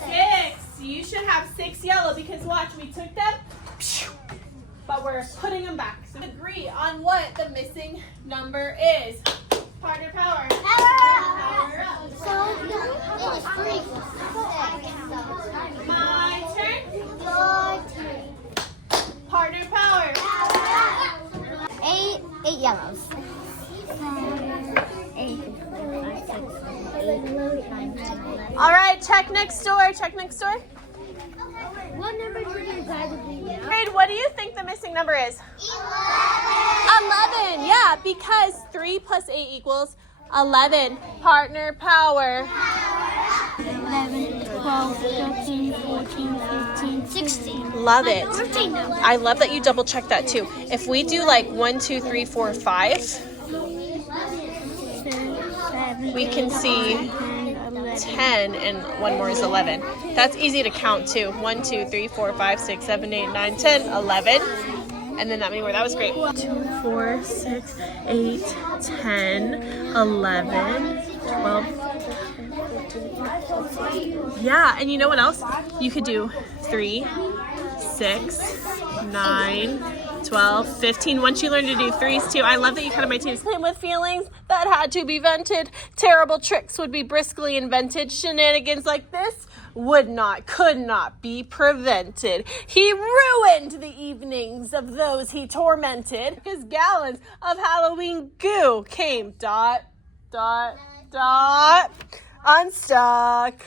6. You should have 6 yellow because watch, we took them, but we're putting them back. So agree on what the missing number is. Partner power. Power up. So it was 3. My turn. Your turn. Partner power. 8 yellows. 8. All right, check next door. Check next door. What number did you guys agree? Grade, what do you think the missing number is? 11. Yeah, because 3 plus 8 equals 11. Partner power. 11, 12, 13, 14, 15, 16. Love it. 14 now. I love that you double check that too. If we do like 1, 2, 3, 4, 5, we can see 10 and one more is 11. That's easy to count too. 1, 2, 3, 4, 5, 6, 7, 8, 9, 10, 11. And then that many more. That was great. 2, 4, 6, 8, 10, 11, 12. Yeah, and you know what else? You could do 3, 6, 9, 12, 15. Once you learn to do threes too. I love that you counted my twos. Him with feelings that had to be vented. Terrible tricks would be briskly invented. Shenanigans like this could not be prevented. He ruined the evenings of those he tormented. His gallons of Halloween goo came unstuck.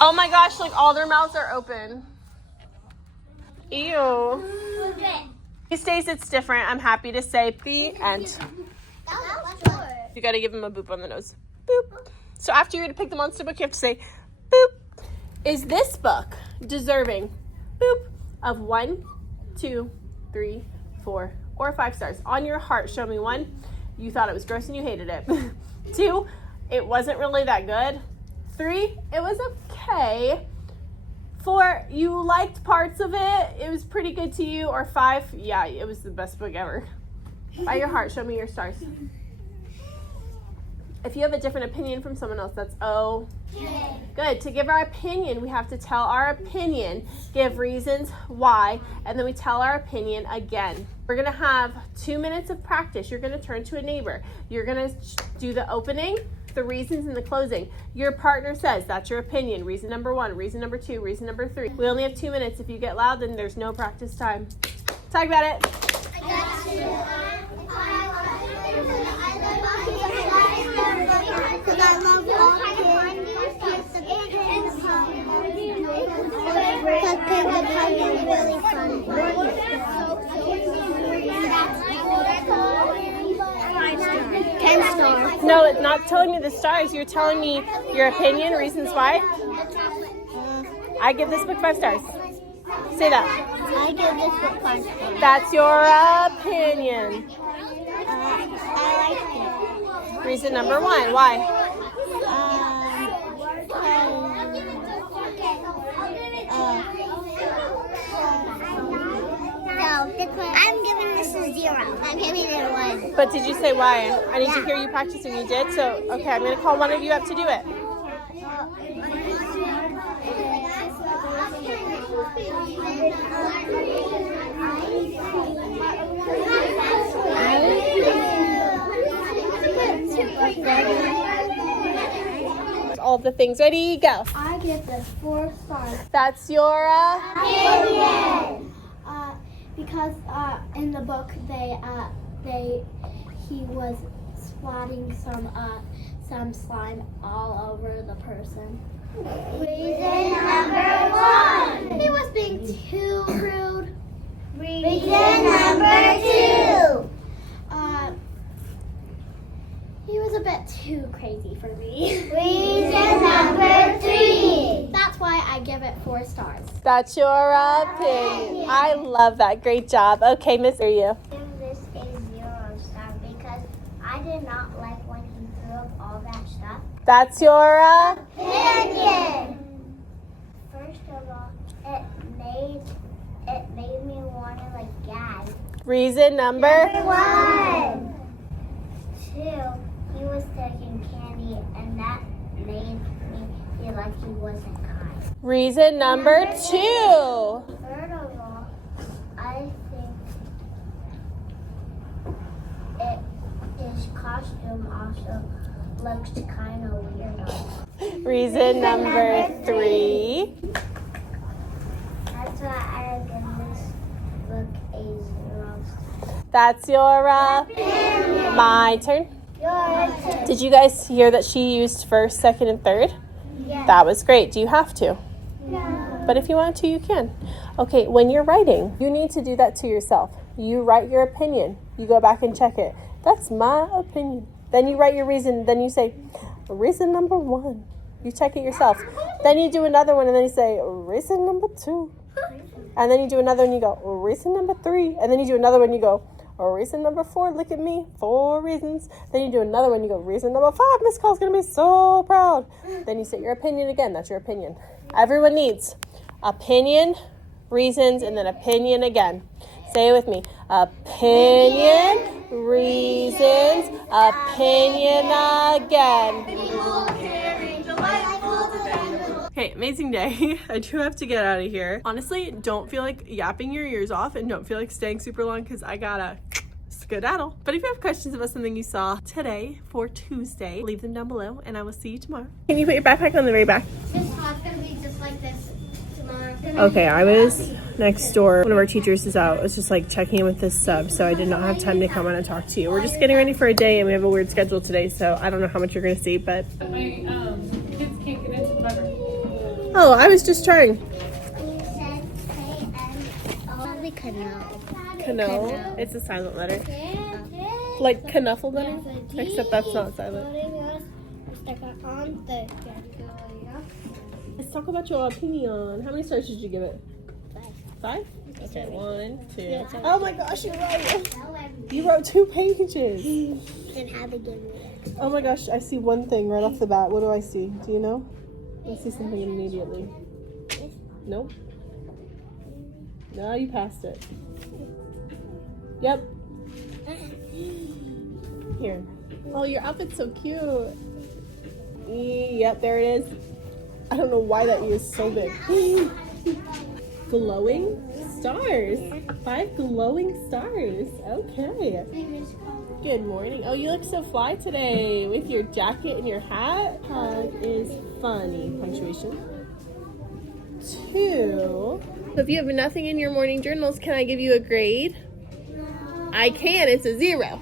Oh my gosh, like all their mouths are open. Ew. These days it's different, I'm happy to say. The end. You gotta give him a boop on the nose. Boop. So after you read a Pick the Monster book, you have to say, boop. Is this book deserving, boop, of 1, 2, 3, 4, or 5 stars? On your heart, show me 1. You thought it was gross and you hated it. 2, it wasn't really that good. 3, it was okay. 4, you liked parts of it. It was pretty good to you. Or 5, yeah, it was the best book ever. By your heart, show me your stars. If you have a different opinion from someone else, that's okay. Good. To give our opinion, we have to tell our opinion, give reasons why, and then we tell our opinion again. We're going to have 2 minutes of practice. You're going to turn to a neighbor. You're going to do the opening, the reasons, and the closing. Your partner says, that's your opinion. Reason number 1, reason number 2, reason number 3. We only have 2 minutes. If you get loud, then there's no practice time. Talk about it. I love all candy. The party is really fun. 10 stars. No, it's not telling me the stars. You're telling me your opinion, reasons why. I give this book 5 stars. Say that. I give this book 5 stars. That's your opinion. I liked it. Reason number 1, why? I maybe did one. But did you say why? I need to hear you practice and you did. So, okay, I'm going to call one of you up to do it. All of the things. Ready, go. I give this 4 stars. That's your Opinion. Because in the book he was splatting some slime all over the person. Reason number 1. He was being too rude. Reason number 2. He was a bit too crazy for me. Reason number 3. That's why I give it 4 stars. That's your opinion. I love that. Great job. Okay, Miss, are you? Give this a 0 star because I did not like when he threw up all that stuff. That's your Opinion. First of all, it made me want to like gag. reason number 1. 2. He was taking candy and that made me feel like he wasn't kind. reason number 2. Third of all, I think his costume also looks kind of weird on him. Reason number 3. That's why I give this book a 0 star. That's your my turn. Your turn. Did you guys hear that she used first, second, and third? Yes. That was great. Do you have to? No. But if you want to, you can. Okay, when you're writing, you need to do that to yourself. You write your opinion. You go back and check it. That's my opinion. Then you write your reason. Then you say, reason number 1. You check it yourself. Then you do another one, and then you say, reason number 2. And then you do another one, you go, reason number 3. And then you do another one, you go, reason number 4. Look at me, 4 reasons. Then you do another one, you go, reason number 5. Miss Call's going to be so proud. Then you say your opinion again. That's your opinion. Everyone needs opinion, reasons, and then opinion again. Say it with me. Opinion, reasons, opinion again. Okay, amazing day. I do have to get out of here. Honestly, don't feel like yapping your ears off and don't feel like staying super long because I gotta skedaddle. But if you have questions about something you saw today for Tuesday, leave them down below and I will see you tomorrow. Can you put your backpack on the very back? This pod's gonna be just like this tomorrow. Okay, I was next door. One of our teachers is out. I was just like checking in with this sub, so I did not have time to come on and talk to you. We're just getting ready for a day and we have a weird schedule today, so I don't know how much you're gonna see, but My kids can't get into the bedroom. oh, I was just trying. You said only Cano. Cano. It's a silent letter. Like knuffle letter? Except that's not silent. Let's talk about your opinion. How many stars did you give it? 5? Okay, 1, 2. Oh my gosh, you're right. You wrote 2 pages. And how to give it. Oh my gosh, I see one thing right off the bat. What do I see? Do you know? I see something immediately. Nope. No, you passed it. Yep. Here. Oh, your outfit's so cute. Yep, there it is. I don't know why that E is so big. Glowing stars. 5 glowing stars. Okay. Good morning. Oh, you look so fly today with your jacket and your hat. Hug is funny. Punctuation. 2. So if you have nothing in your morning journals, can I give you a grade? I can. It's a 0.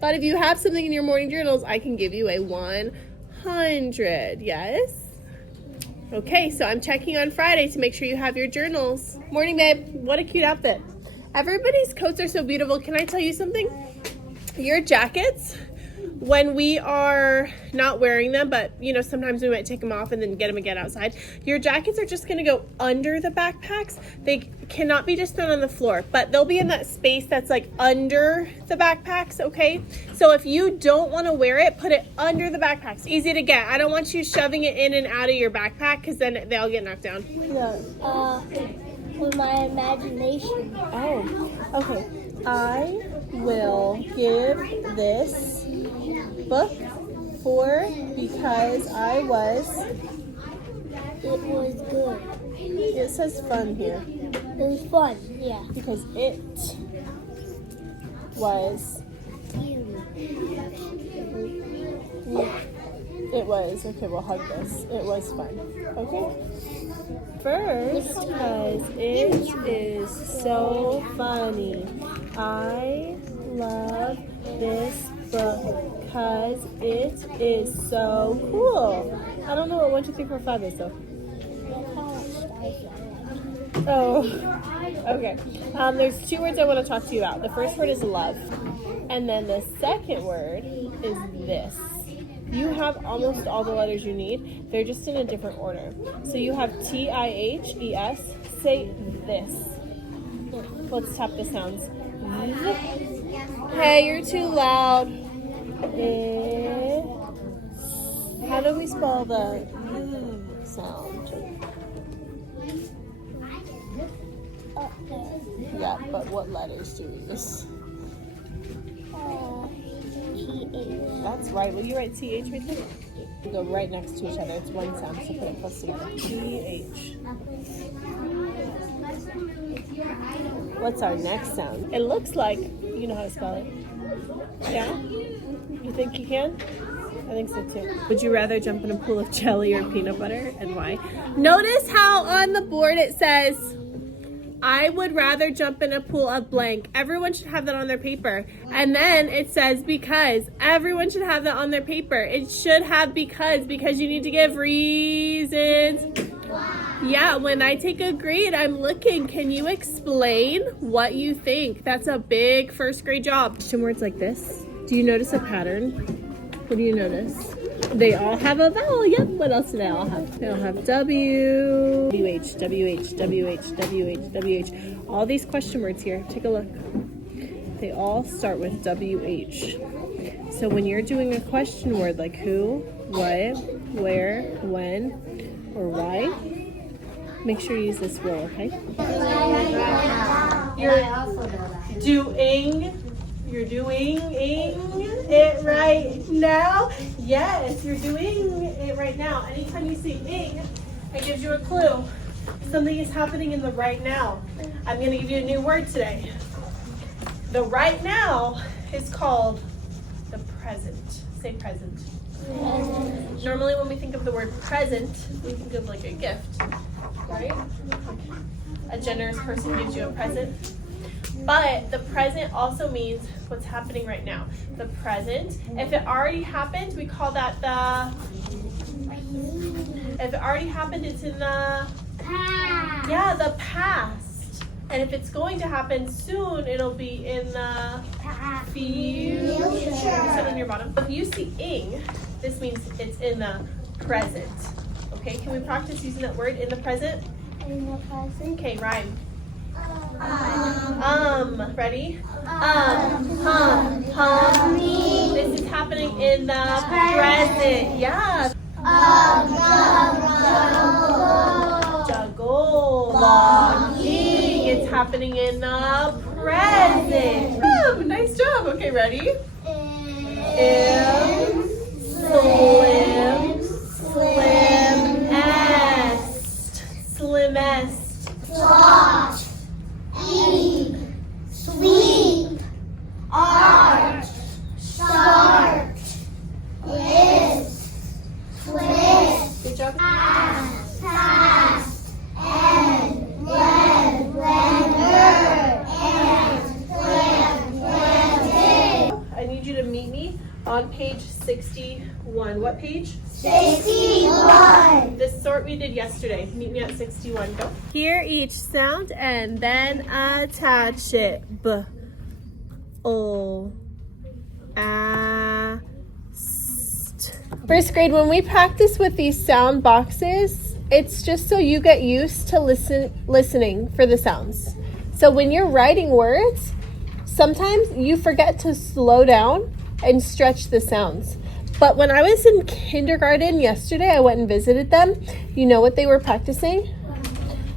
But if you have something in your morning journals, I can give you a 100. Yes? Okay, so I'm checking on Friday to make sure you have your journals. Morning, babe. What a cute outfit. Everybody's coats are so beautiful. Can I tell you something? Your jackets, when we are not wearing them, but you know, sometimes we might take them off and then get them again outside. Your jackets are just gonna go under the backpacks. They cannot be just thrown on the floor, but they'll be in that space that's like under the backpacks, okay? So if you don't wanna wear it, put it under the backpacks. Easy to get. I don't want you shoving it in and out of your backpack because then they'll get knocked down. With my imagination. Oh, okay. I will give this book for because I was. It was good. It says fun here. It was fun, yeah. Because it was. It was. Okay, we'll hug this. It was fun. Okay? First, because it is so funny. I love this book because it is so cool. I don't know what 1, 2, 3, 4, 5 is though. Oh, okay. There's 2 words I want to talk to you about. The first word is love. And then the second word is this. You have almost all the letters you need. They're just in a different order. So you have T-I-H-E-S. Say this. Let's tap the sounds. Hey, you're too loud. How do we spell the sound? Yeah, but what letters do we use? That's right. Will you write TH right there? You go right next to each other. It's one sound, so put it close together. TH. What's our next sound? It looks like you know how to spell it. Yeah? You think you can? I think so too. Would you rather jump in a pool of jelly or peanut butter, and why? Notice how on the board it says, I would rather jump in a pool of blank. Everyone should have that on their paper. And then it says because. Everyone should have that on their paper. It should have because you need to give reasons. Yeah, when I take a grade, I'm looking. Can you explain what you think? That's a big first grade job. Question words like this. Do you notice a pattern? What do you notice? They all have a vowel. Yep. What else do they all have? They all have W, WH, WH, WH, WH, WH. All these question words here. Take a look. They all start with WH. So when you're doing a question word like who, what, where, when, or why, make sure you use this will, okay? You're doing it right now. Yes, you're doing it right now. Anytime you see ing, it gives you a clue. Something is happening in the right now. I'm going to give you a new word today. The right now is called the present. Say present. Normally when we think of the word present, we think of like a gift, right? A generous person gives you a present. But the present also means what's happening right now. The present, if it already happened, we call that the, if it already happened, it's in the past. Yeah, the past. And if it's going to happen soon, it'll be in the future. Sit on your bottom. If you see ing, this means it's in the present. Okay, can we practice using that word in the present? In the present. Okay, rhyme. Ready? This is happening in the present. Yeah. Juggle. Logging. It's happening in the present. Oh, nice job. Okay, ready? Slimmest. Watch. Eat. Sleep. Art. Start. Is. Twist. Good job. Past. And. When. I need you to meet me on page 61. What page? 61. This sort we did yesterday. Meet me at 61. Go. Hear each sound and then attach it. B, O, A, st. First grade, when we practice with these sound boxes, it's just so you get used to listening for the sounds. So when you're writing words, sometimes you forget to slow down and stretch the sounds. But when I was in kindergarten yesterday, I went and visited them. You know what they were practicing?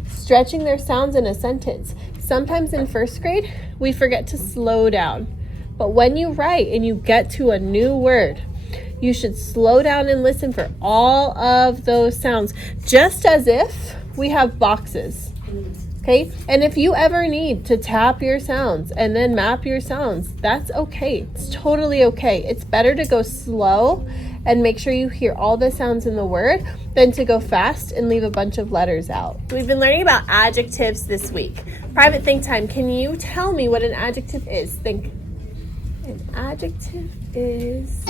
Stretching their sounds in a sentence. Sometimes in first grade, we forget to slow down. But when you write and you get to a new word, you should slow down and listen for all of those sounds, just as if we have boxes. Okay, and if you ever need to tap your sounds and then map your sounds, that's okay. It's totally okay. It's better to go slow and make sure you hear all the sounds in the word than to go fast and leave a bunch of letters out. We've been learning about adjectives this week. Private think time. Can you tell me what an adjective is? Think. An adjective is...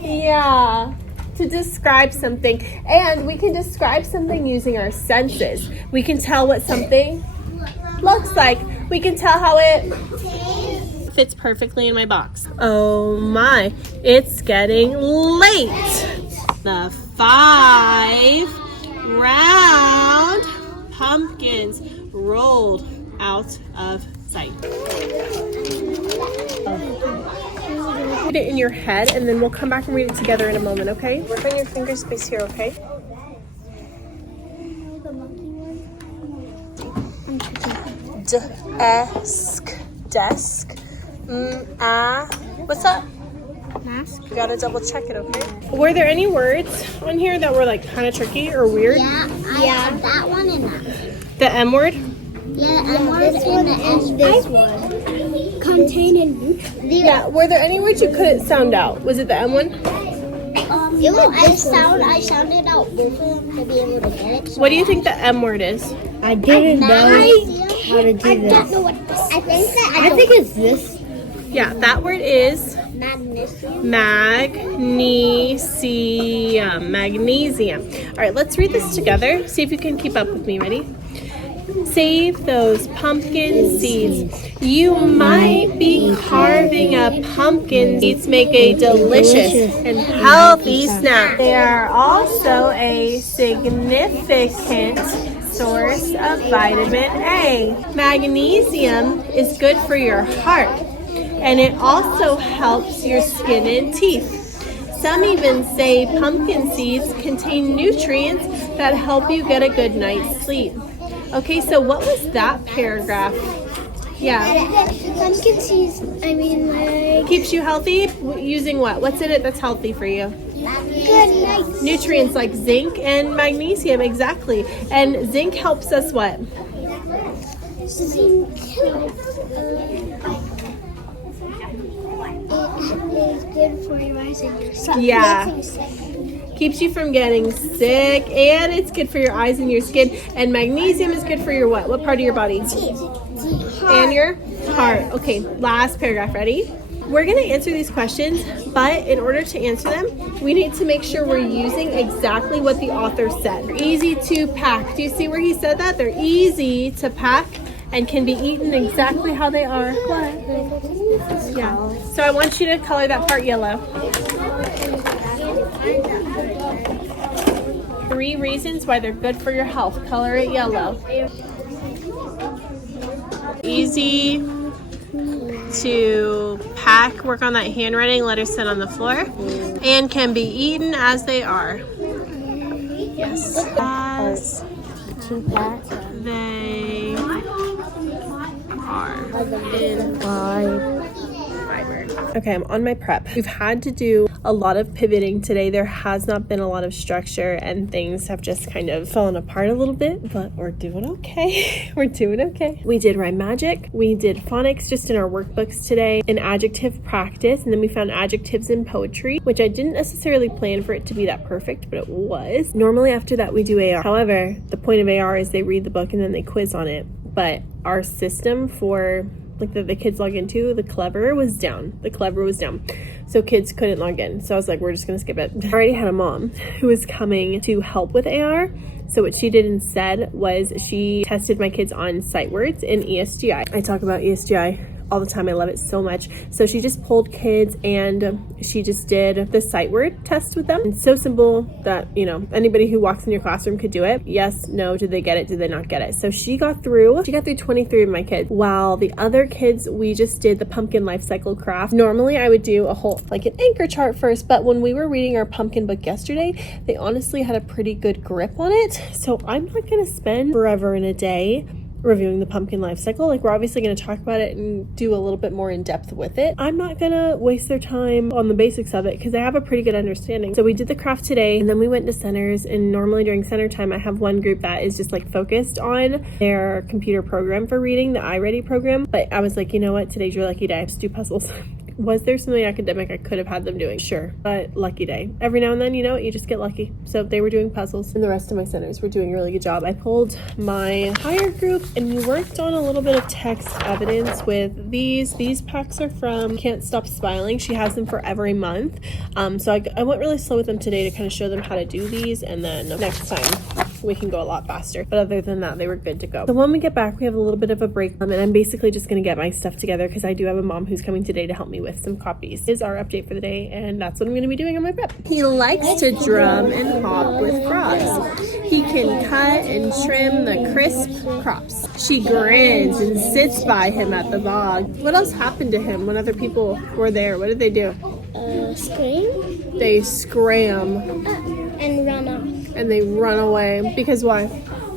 Yeah. To describe something, and we can describe something using our senses. We can tell what something looks like. We can tell how it fits perfectly in my box. Oh my, it's getting late. The 5 round pumpkins rolled out of sight. Read it in your head, and then we'll come back and read it together in a moment, okay? Work on your finger space here, okay? Desk. Desk. What's up? Mask. You gotta double check it, okay? Were there any words on here that were like kind of tricky or weird? Yeah, that one and that one. The M word? Yeah, this one and this one. Containing. Yeah, were there any words you couldn't sound out? Was it the M one? I sounded out both of them to be able to get it. What do you think the M word is? I didn't know how to do I this. don't know what this is. I think it's this. Yeah, that word is Magnesium. magnesium. All right, let's read this together. See if you can keep up with me. Ready? Save those pumpkin seeds. You might be carving up pumpkin seeds. Make a delicious and healthy snack. They are also a significant source of vitamin A. Magnesium is good for your heart, and it also helps your skin and teeth. Some even say pumpkin seeds contain nutrients that help you get a good night's sleep. Okay, so what was that paragraph? Yeah. Pumpkin seeds, Keeps you healthy? Using what? What's in it that's healthy for you? good night. Nutrients like zinc and magnesium, exactly. And zinc helps us what? Zinc is good for your eyes and your skin. Yeah. Keeps you from getting sick, and it's good for your eyes and your skin. And magnesium is good for your what? What part of your body? And your heart. Okay, last paragraph. Ready? We're going to answer these questions, but in order to answer them, we need to make sure we're using exactly what the author said. They're easy to pack. Do you see where he said that? They're easy to pack and can be eaten exactly how they are. What? Yeah. So I want you to color that part yellow. 3 reasons why they're good for your health. Color it yellow. Easy to pack, work on that handwriting, letters sit on the floor, and can be eaten as they are. Yes. As they are in fiber. Okay, I'm on my prep. We've had to do a lot of pivoting today. There has not been a lot of structure, and things have just kind of fallen apart a little bit, but we're doing okay. We're doing okay. We did rhyme magic. We did phonics just in our workbooks today, an adjective practice, and then we found adjectives in poetry, which I didn't necessarily plan for it to be that perfect, but it was. Normally after that we do AR. However, the point of AR is they read the book and then they quiz on it. But our system for like the kids log into, the Clever was down. So kids couldn't log in. So I was like, we're just gonna skip it. I already had a mom who was coming to help with AR. So what she did instead was she tested my kids on sight words in ESGI. I talk about ESGI all the time. I love it so much. So she just pulled kids and she just did the sight word test with them. It's so simple that, you know, anybody who walks in your classroom could do it. Yes, no, did they get it? Did they not get it? So she got through 23 of my kids, while the other kids, we just did the pumpkin life cycle craft. Normally I would do a whole, like an anchor chart first, but when we were reading our pumpkin book yesterday, they honestly had a pretty good grip on it. So I'm not gonna spend forever in a day reviewing the pumpkin life cycle. Like, we're obviously going to talk about it and do a little bit more in depth with it. I'm not going to waste their time on the basics of it because I have a pretty good understanding. So we did the craft today, and then we went to centers, and normally during center time I have one group that is just like focused on their computer program for reading, the iReady program. But I was like, you know what, today's your lucky day. Just do puzzles. Was there something academic I could have had them doing? Sure, but lucky day. Every now and then, you know, you just get lucky. So they were doing puzzles, and the rest of my centers were doing a really good job. I pulled my higher group, and we worked on a little bit of text evidence with these. These packs are from Can't Stop Smiling. She has them for every month. So I went really slow with them today to kind of show them how to do these, and then next time we can go a lot faster. But other than that, they were good to go. So when we get back, we have a little bit of a break, and I'm basically just going to get my stuff together because I do have a mom who's coming today to help me with some copies. This is our update for the day, and that's what I'm going to be doing on my prep. He likes to drum and hop with crops. He can cut and trim the crisp crops. She grins and sits by him at the bog. What else happened to him when other people were there? What did they do? Scream. They scram. And run off. And they run away. Because why?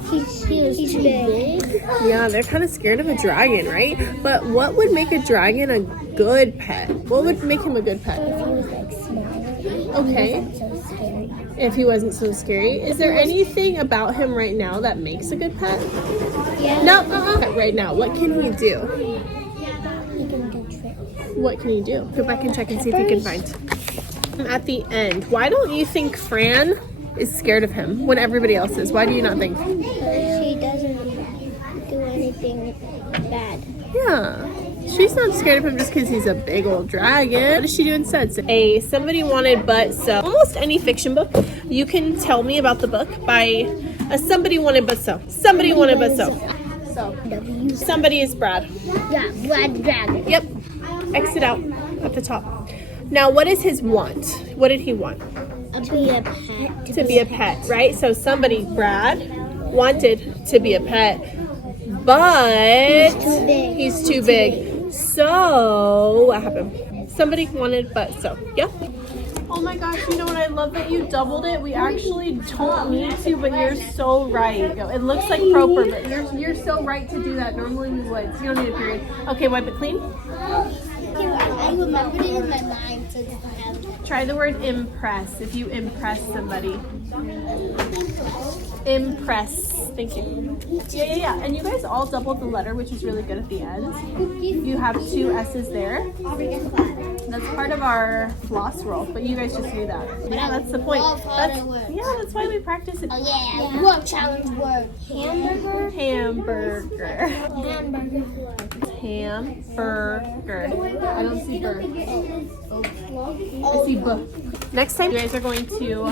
He's too big. Yeah, they're kind of scared of a dragon, right? But what would make a dragon a good pet? What would make him a good pet? If he was like small. Okay. So scary. If he wasn't so scary. Is there anything about him right now that makes a good pet? Yeah. No, right now. What can he do? He can do tricks. What can he do? Go back and check and see if you can find. At the end, why don't you think Fran is scared of him when everybody else is? Why do you not think? Because she doesn't do anything bad. Yeah. She's not scared of him just because he's a big old dragon. What does she do instead? A Somebody Wanted But So. Almost any fiction book, you can tell me about the book by a Somebody Wanted But So. Somebody Wanted But So. So, somebody is Brad. Yeah, Brad Dragon. Yep. Exit out at the top. Now, what is his want? What did he want? To be a pet. To be a pet, right? So somebody, Brad, wanted to be a pet, but he's too big. So what happened? Somebody wanted, but so, yeah. Oh my gosh, you know what? I love that you doubled it. We actually don't need to, but you're so right. It looks like proper, but you're so right to do that. Normally we would, so you don't need a period. Okay, wipe it clean. I remembered it in my mind. So Try the word impress if you impress somebody. Impress. Thank you. Yeah. And you guys all doubled the letter, which is really good at the end. You have 2 S's there. That's part of our floss roll, but you guys just knew that. Yeah, that's the point. That's why we practice it. Oh yeah, word challenge word. Hamburger. Hamburger. Hamburger. Hamburger. I don't see bird. I see book. Next time, you guys are going to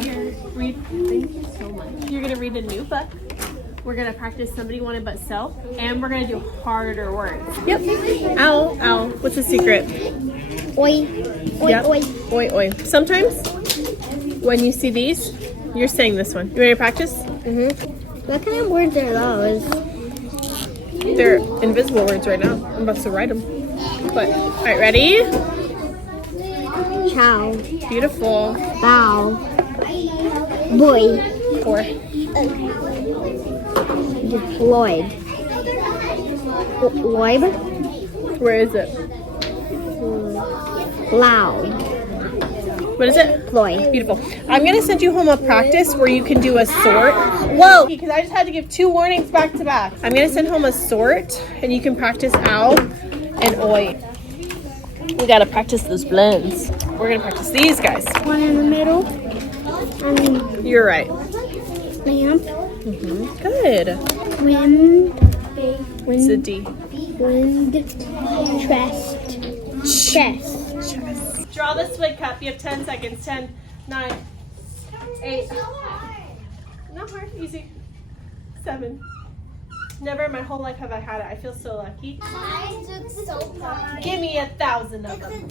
read. Thank you so much. You're going to read a new book. We're going to practice Somebody Wanted But So, and we're going to do harder words. Yep. Ow, ow. What's the secret? Oi. Oi, Yep. oi. Oi, oi. Sometimes, when you see these, you're saying this one. You ready to practice? What kind of words are those? They're invisible words right now. I'm about to write them. But, all right, ready? Cow. Beautiful. Bow. Boy. 4. Deployed. Loib. Where is it? Loud. What is it? Ploy. Beautiful. I'm going to send you home a practice where you can do a sort. Whoa! Because I just had to give 2 warnings back to back. I'm going to send home a sort, and you can practice ow and oi. We got to practice those blends. We're going to practice these guys. One in the middle. You're right. Lamp. Good. Wind. It's a D. Wind. Chest. Chest. Draw the swig cup. You have 10 seconds. 10, 9, 8. Not hard. Easy. 7. Never in my whole life have I had it. I feel so lucky. I took so far. Give me 1,000 of them.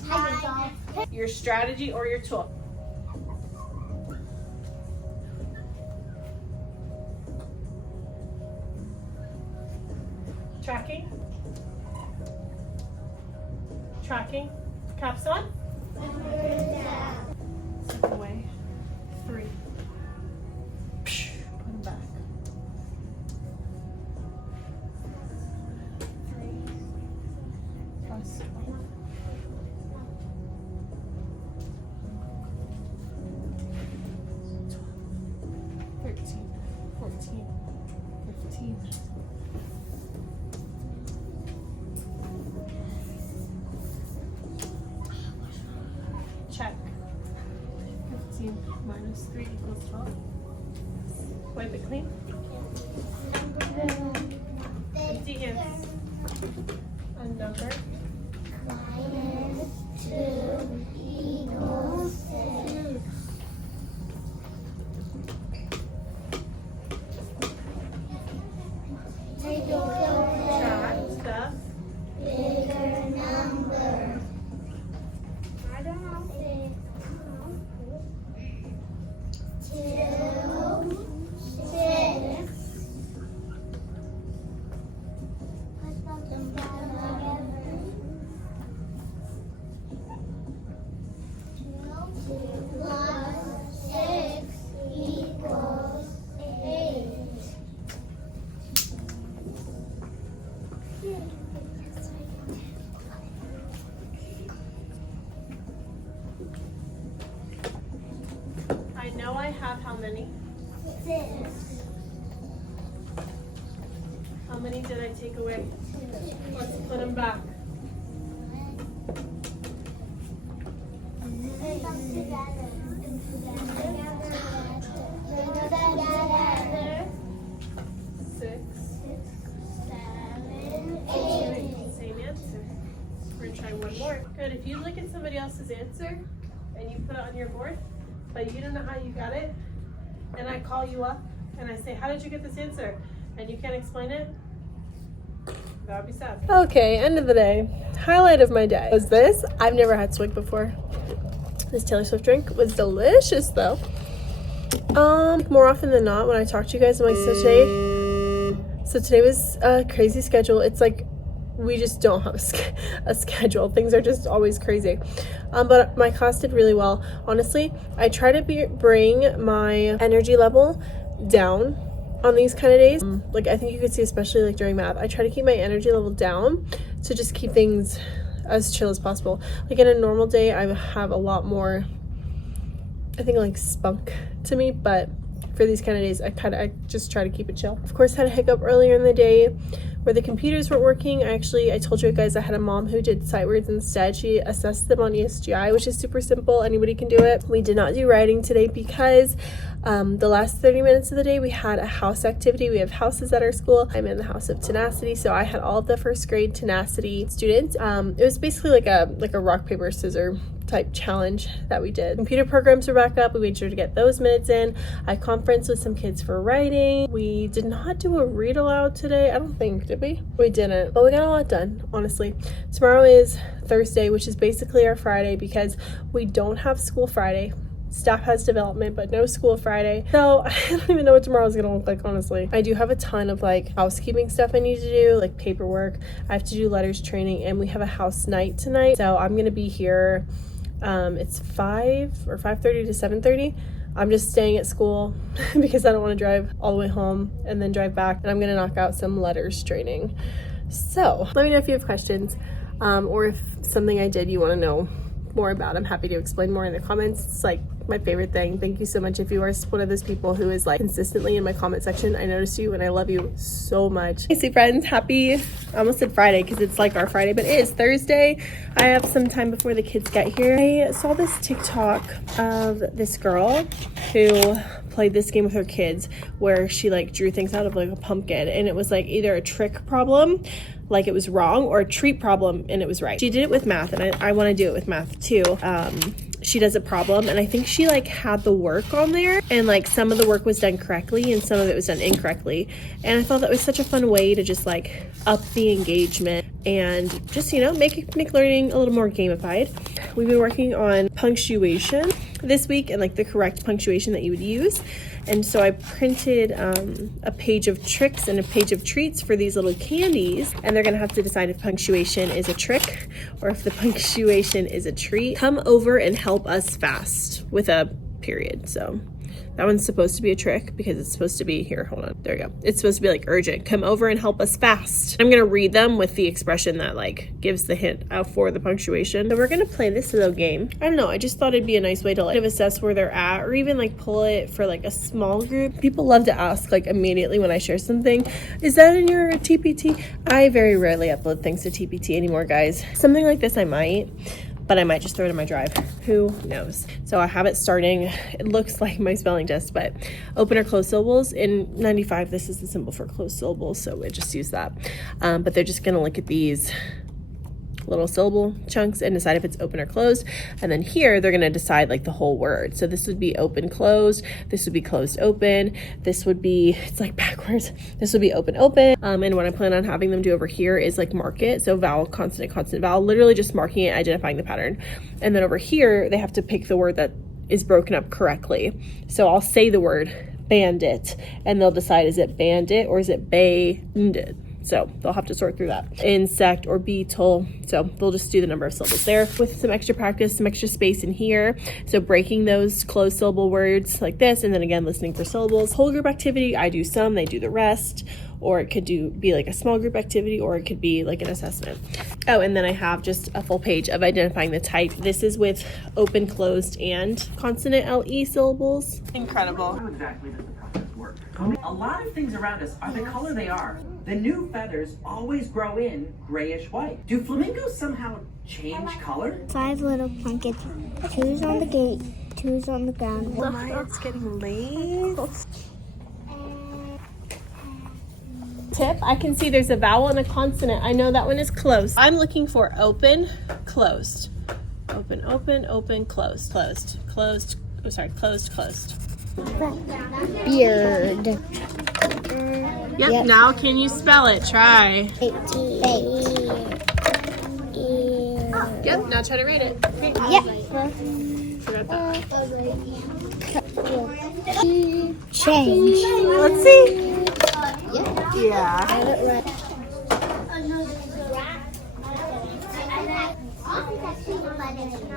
Your strategy or your tool. Tracking. Tracking. Caps on. Step away. 3. Put them back. 15. Check. 15 minus 3 equals 12. Wipe it clean. Empty hands. A number. Minus 2 equals 6. Track stuff. Bigger number. I don't know. 2, 6. Let's put them together. 2 plus 6 equals 8. I know I have how many? 6. How many did I take away? Let's put them back. Put them together. Together. 6. 7, 8. Same answer. We're gonna try one more. Good. If you look at somebody else's answer and you put it on your board, but you don't know how you got it, and I call you up and I say, how did you get this answer? And you can't explain it, that would be sad. Okay, end of the day. Highlight of my day was this. I've never had Swig before. This Taylor Swift drink was delicious though. More often than not, when I talk to you guys, I'm like, so today was a crazy schedule. It's like we just don't have a schedule. Things are just always crazy. But my class did really well. Honestly, I try to bring my energy level down on these kind of days. Like I think you could see, especially like during math, I try to keep my energy level down to just keep things as chill as possible. Like in a normal day, I have a lot more, I think, like spunk to me, but for these kind of days, I just try to keep it chill. Of course, had a hiccup earlier in the day where the computers weren't working. I told you guys I had a mom who did sight words instead. She assessed them on ESGI, which is super simple. Anybody can do it. We did not do writing today because the last 30 minutes of the day we had a house activity. We have houses at our school. I'm in the house of tenacity, so I had all of the first grade tenacity students. It was basically like a rock paper scissors type challenge that we did. Computer programs were back up. We made sure to get those minutes in. I conferenced with some kids for writing. We did not do a read aloud today. I don't think, did we? We didn't, but we got a lot done, honestly. Tomorrow is Thursday, which is basically our Friday because we don't have school Friday. Staff has development, but no school Friday. So I don't even know what tomorrow's gonna look like, honestly. I do have a ton of like housekeeping stuff I need to do, like paperwork. I have to do letters training, and we have a house night tonight. So I'm gonna be here. It's 5 or 5:30 to 7:30. I'm just staying at school because I don't want to drive all the way home and then drive back, and I'm gonna knock out some letters training. So let me know if you have questions, or if something I did you want to know more about. I'm happy to explain more in the comments. It's like my favorite thing. Thank you so much if you are one of those people who is like consistently in my comment section. I notice you and I love you so much. Hey, see friends, happy, I almost said Friday because it's like our Friday, but it is Thursday. I have some time before the kids get here. I saw this TikTok of this girl who played this game with her kids where she like drew things out of like a pumpkin, and it was like either a trick problem, like it was wrong, or a treat problem and it was right. She did it with math, and I want to do it with math too. She does a problem, and I think she like had the work on there, and like some of the work was done correctly and some of it was done incorrectly, and I thought that was such a fun way to just like up the engagement and just, you know, make learning a little more gamified. We've been working on punctuation this week and like the correct punctuation that you would use. And so I printed a page of tricks and a page of treats for these little candies, and they're gonna have to decide if punctuation is a trick or if the punctuation is a treat. Come over and help us fast with a period. So That one's supposed to be a trick because it's supposed to be, here, hold on, there you go. It's supposed to be like urgent. Come over and help us fast. I'm gonna read them with the expression that like gives the hint for the punctuation. So we're gonna play this little game. I don't know, I just thought it'd be a nice way to like assess where they're at, or even like pull it for like a small group. People love to ask like immediately when I share something, is that in your TPT? I very rarely upload things to TPT anymore, guys. Something like this I might, but I might just throw it in my drive. Who knows? So I have it starting. It looks like my spelling test, but open or close syllables. In 95, this is the symbol for closed syllables, so we just use that. But they're just gonna look at these little syllable chunks and decide if it's open or closed. And then here, they're gonna decide like the whole word. So this would be open, closed. This would be closed, open. This would be, it's like backwards. This would be open, open. And what I plan on having them do over here is like mark it. So vowel, consonant, consonant, vowel, literally just marking it, identifying the pattern. And then over here, they have to pick the word that is broken up correctly. So I'll say the word bandit and they'll decide, is it bandit or is it bandit? So they'll have to sort through that. Insect or beetle. So they'll just do the number of syllables there with some extra practice, some extra space in here. So breaking those closed syllable words like this, and then again, listening for syllables. Whole group activity, I do some, they do the rest. Or it could be like a small group activity, or it could be like an assessment. Oh, and then I have just a full page of identifying the type. This is with open, closed, and consonant LE syllables. Incredible. How exactly does the process work? A lot of things around us are the color they are. The new feathers always grow in grayish white. Do flamingos somehow change color? 5 little pumpkins. 2's on the gate, 2's on the ground. It's getting late. Tip, I can see there's a vowel and a consonant. I know that one is closed. I'm looking for open, closed. Open, open, open, closed, closed, closed. Oh, sorry, closed, closed. Beard. Yep, now can you spell it? Try. Yep, now try to write it. Okay. Forgot that. Change. Let's see. Yeah.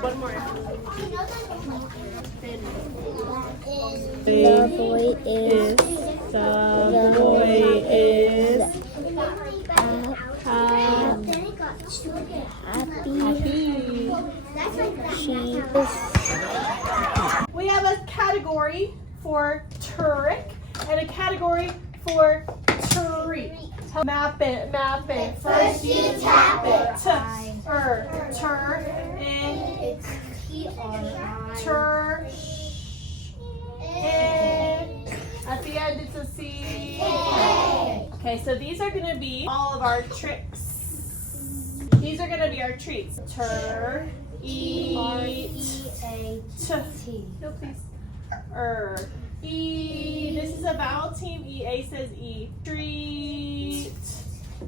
One more. The boy is. The boy is happy. We have a category for trick and a category for treat. Map it, map it. First you tap it. Turn in. Turn in. At the end it's a C. Okay, so these are gonna be all of our tricks. These are gonna be our treats. Eat. No, please. This is a vowel team. EA says E. Treat.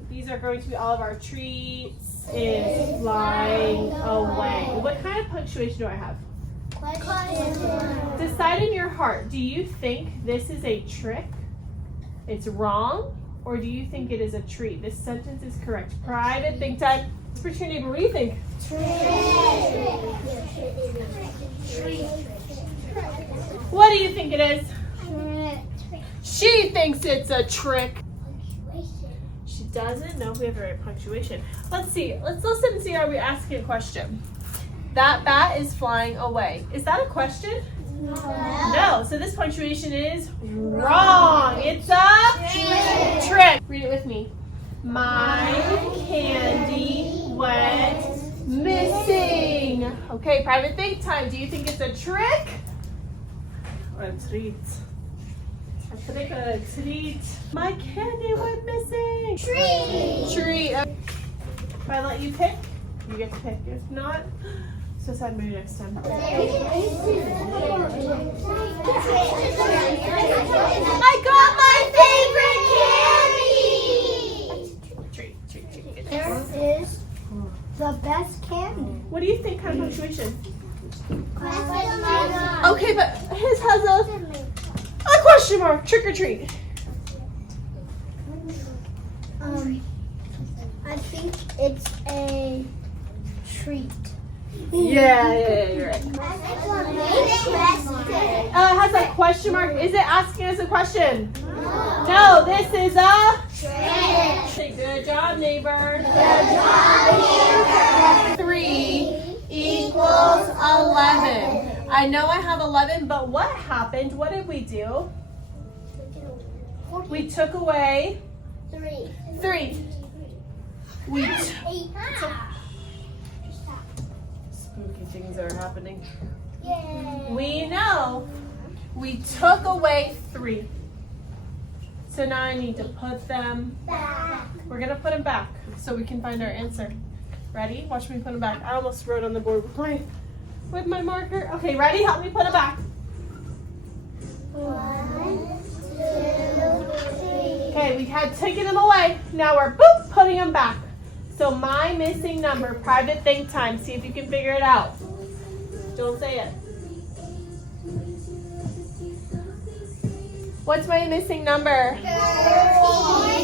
These are going to be all of our treats. Is flying away. What kind of punctuation do I have? Decide in your heart. Do you think this is a trick? It's wrong? Or do you think it is a treat? This sentence is correct. Private think time. Whisper to your neighbor. What do you think? What do you think it is? She thinks it's a trick. She doesn't know if we have the right punctuation. Let's see. Let's listen and see how we asking a question. That bat is flying away. Is that a question? No. So this punctuation is wrong. It's a trick. Read it with me. My candy went missing. Okay, private think time. Do you think it's a trick? Or a treat? A trick or a treat? My candy went missing. Treat. If I let you pick, you get to pick. If not, so sad maybe next time. I got my favorite candy! Treat. This is the best candy. What do you think kind of punctuation? Okay, but his has a question mark. Trick or treat. I think it's a treat. Yeah, you're right. It has a question mark. Is it asking us a question? No, this is a trick. Good job, neighbor. Good job, neighbor. 3 equals 11. I know I have 11, but what happened? What did we do? We took away 3. We spooky things are happening. We know we took away 3. So now I need to put them back. We're gonna put them back so we can find our answer. Ready? Watch me put them back. I almost wrote on the board with my marker. Okay, ready? Help me put them back. 1, 2, 3. Okay, we had taken them away. Now we're boop putting them back. So my missing number, private think time. See if you can figure it out. Don't say it. What's my missing number?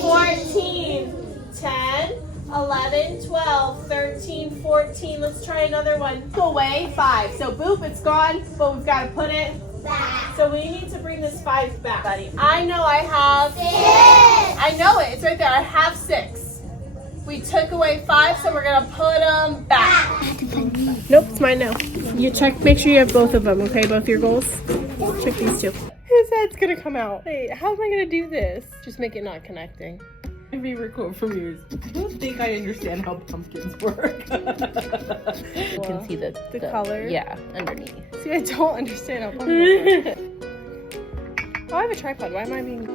14. 10, 11, 12, 13, 14. Let's try another one. Go away, 5. So boop, it's gone, but we've got to put it back. So we need to bring this 5 back, buddy. I know I have 6. I know it. It's right there. I have 6. We took away 5, so we're gonna put them back. Nope, it's mine now. You check. Make sure you have both of them. Okay, both your goals. Check these 2. His head's gonna come out. Wait, how am I gonna do this? Just make it not connecting. My favorite quote from you is, I don't think I understand how pumpkins work. You can see the color? Yeah, underneath. See, I don't understand how pumpkins work. Oh, I have a tripod. Why am I being...